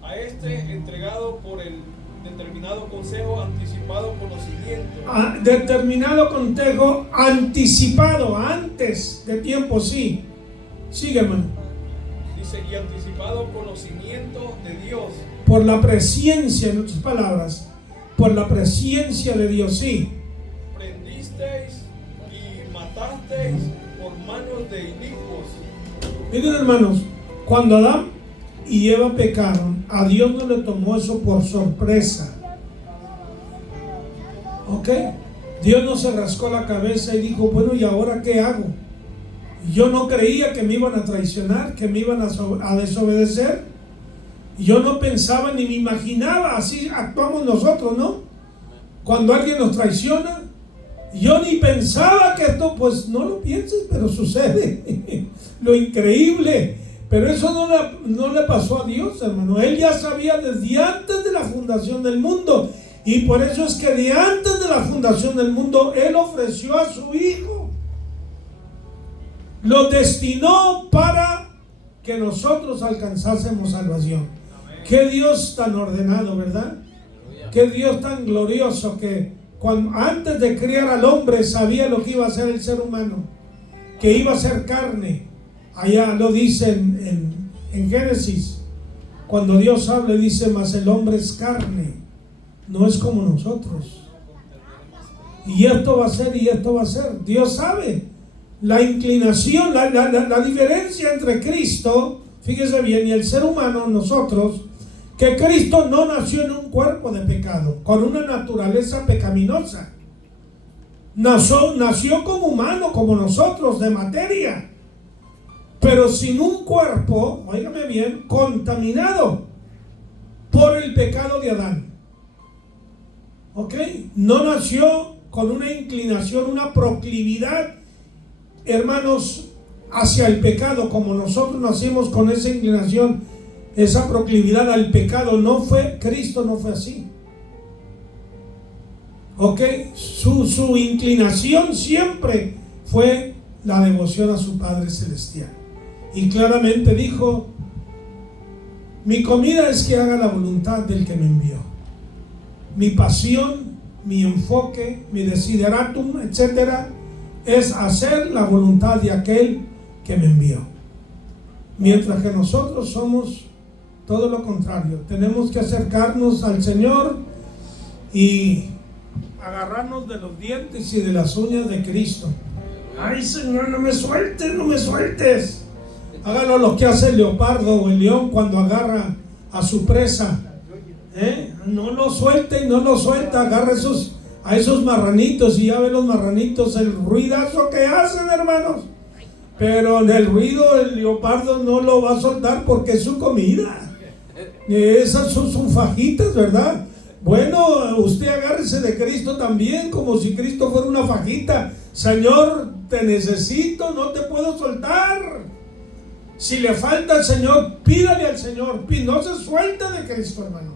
a este entregado por el determinado consejo, anticipado conocimiento. Determinado consejo, anticipado, antes de tiempo, sí. Sigue, hermano. Dice, y anticipado conocimiento de Dios. Por la presencia, en otras palabras, por la presencia de Dios, sí. Prendisteis y matasteis por manos de inicuos. Miren, hermanos, cuando Adán y Eva pecaron, a Dios no le tomó eso por sorpresa. ¿Ok? Dios no se rascó la cabeza y dijo, bueno, ¿y ahora qué hago? Yo no creía que me iban a traicionar, que me iban a desobedecer. Yo no pensaba ni me imaginaba, así actuamos nosotros, ¿no? Cuando alguien nos traiciona, yo ni pensaba que esto, pues no lo pienses, pero sucede. Lo increíble. Pero eso no le pasó a Dios, hermano. Él ya sabía desde antes de la fundación del mundo. Y por eso es que de antes de la fundación del mundo, Él ofreció a su Hijo. Lo destinó para que nosotros alcanzásemos salvación. Qué Dios tan ordenado, ¿verdad? Qué Dios tan glorioso, que antes de criar al hombre sabía lo que iba a ser el ser humano. Que iba a ser carne. Allá lo dice en Génesis, cuando Dios habla, dice, mas el hombre es carne, no es como nosotros. Y esto va a ser, y esto va a ser. Dios sabe la inclinación, la diferencia entre Cristo, fíjese bien, y el ser humano, nosotros, que Cristo no nació en un cuerpo de pecado, con una naturaleza pecaminosa. Nació como humano, como nosotros, de materia, pero sin un cuerpo, óigame bien, contaminado por el pecado de Adán. ¿Ok? No nació con una inclinación, una proclividad, hermanos, hacia el pecado, como nosotros nacimos con esa inclinación, esa proclividad al pecado. Cristo no fue así. ¿Ok? Su inclinación siempre fue la devoción a su Padre Celestial. Y claramente dijo, mi comida es que haga la voluntad del que me envió. Mi pasión, mi enfoque, mi desideratum, etcétera, es hacer la voluntad de aquel que me envió. Mientras que nosotros somos todo lo contrario. Tenemos que acercarnos al Señor y agarrarnos de los dientes y de las uñas de Cristo. Ay, Señor, no me sueltes, no me sueltes. Hágalo lo que hace el leopardo o el león cuando agarra a su presa. No lo suelte y no lo suelta. Agarra a esos marranitos y ya ve los marranitos el ruidazo que hacen, hermanos. Pero en el ruido el leopardo no lo va a soltar porque es su comida. Esas son sus fajitas, ¿verdad? Bueno, usted agárrese de Cristo también, como si Cristo fuera una fajita. Señor, te necesito, no te puedo soltar. Si le falta al Señor, pídale al Señor. No se suelta de Cristo, hermano.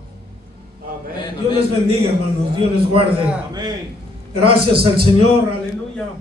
Amén. Dios les bendiga, hermanos. Dios les guarde. Amén. Gracias al Señor. Aleluya.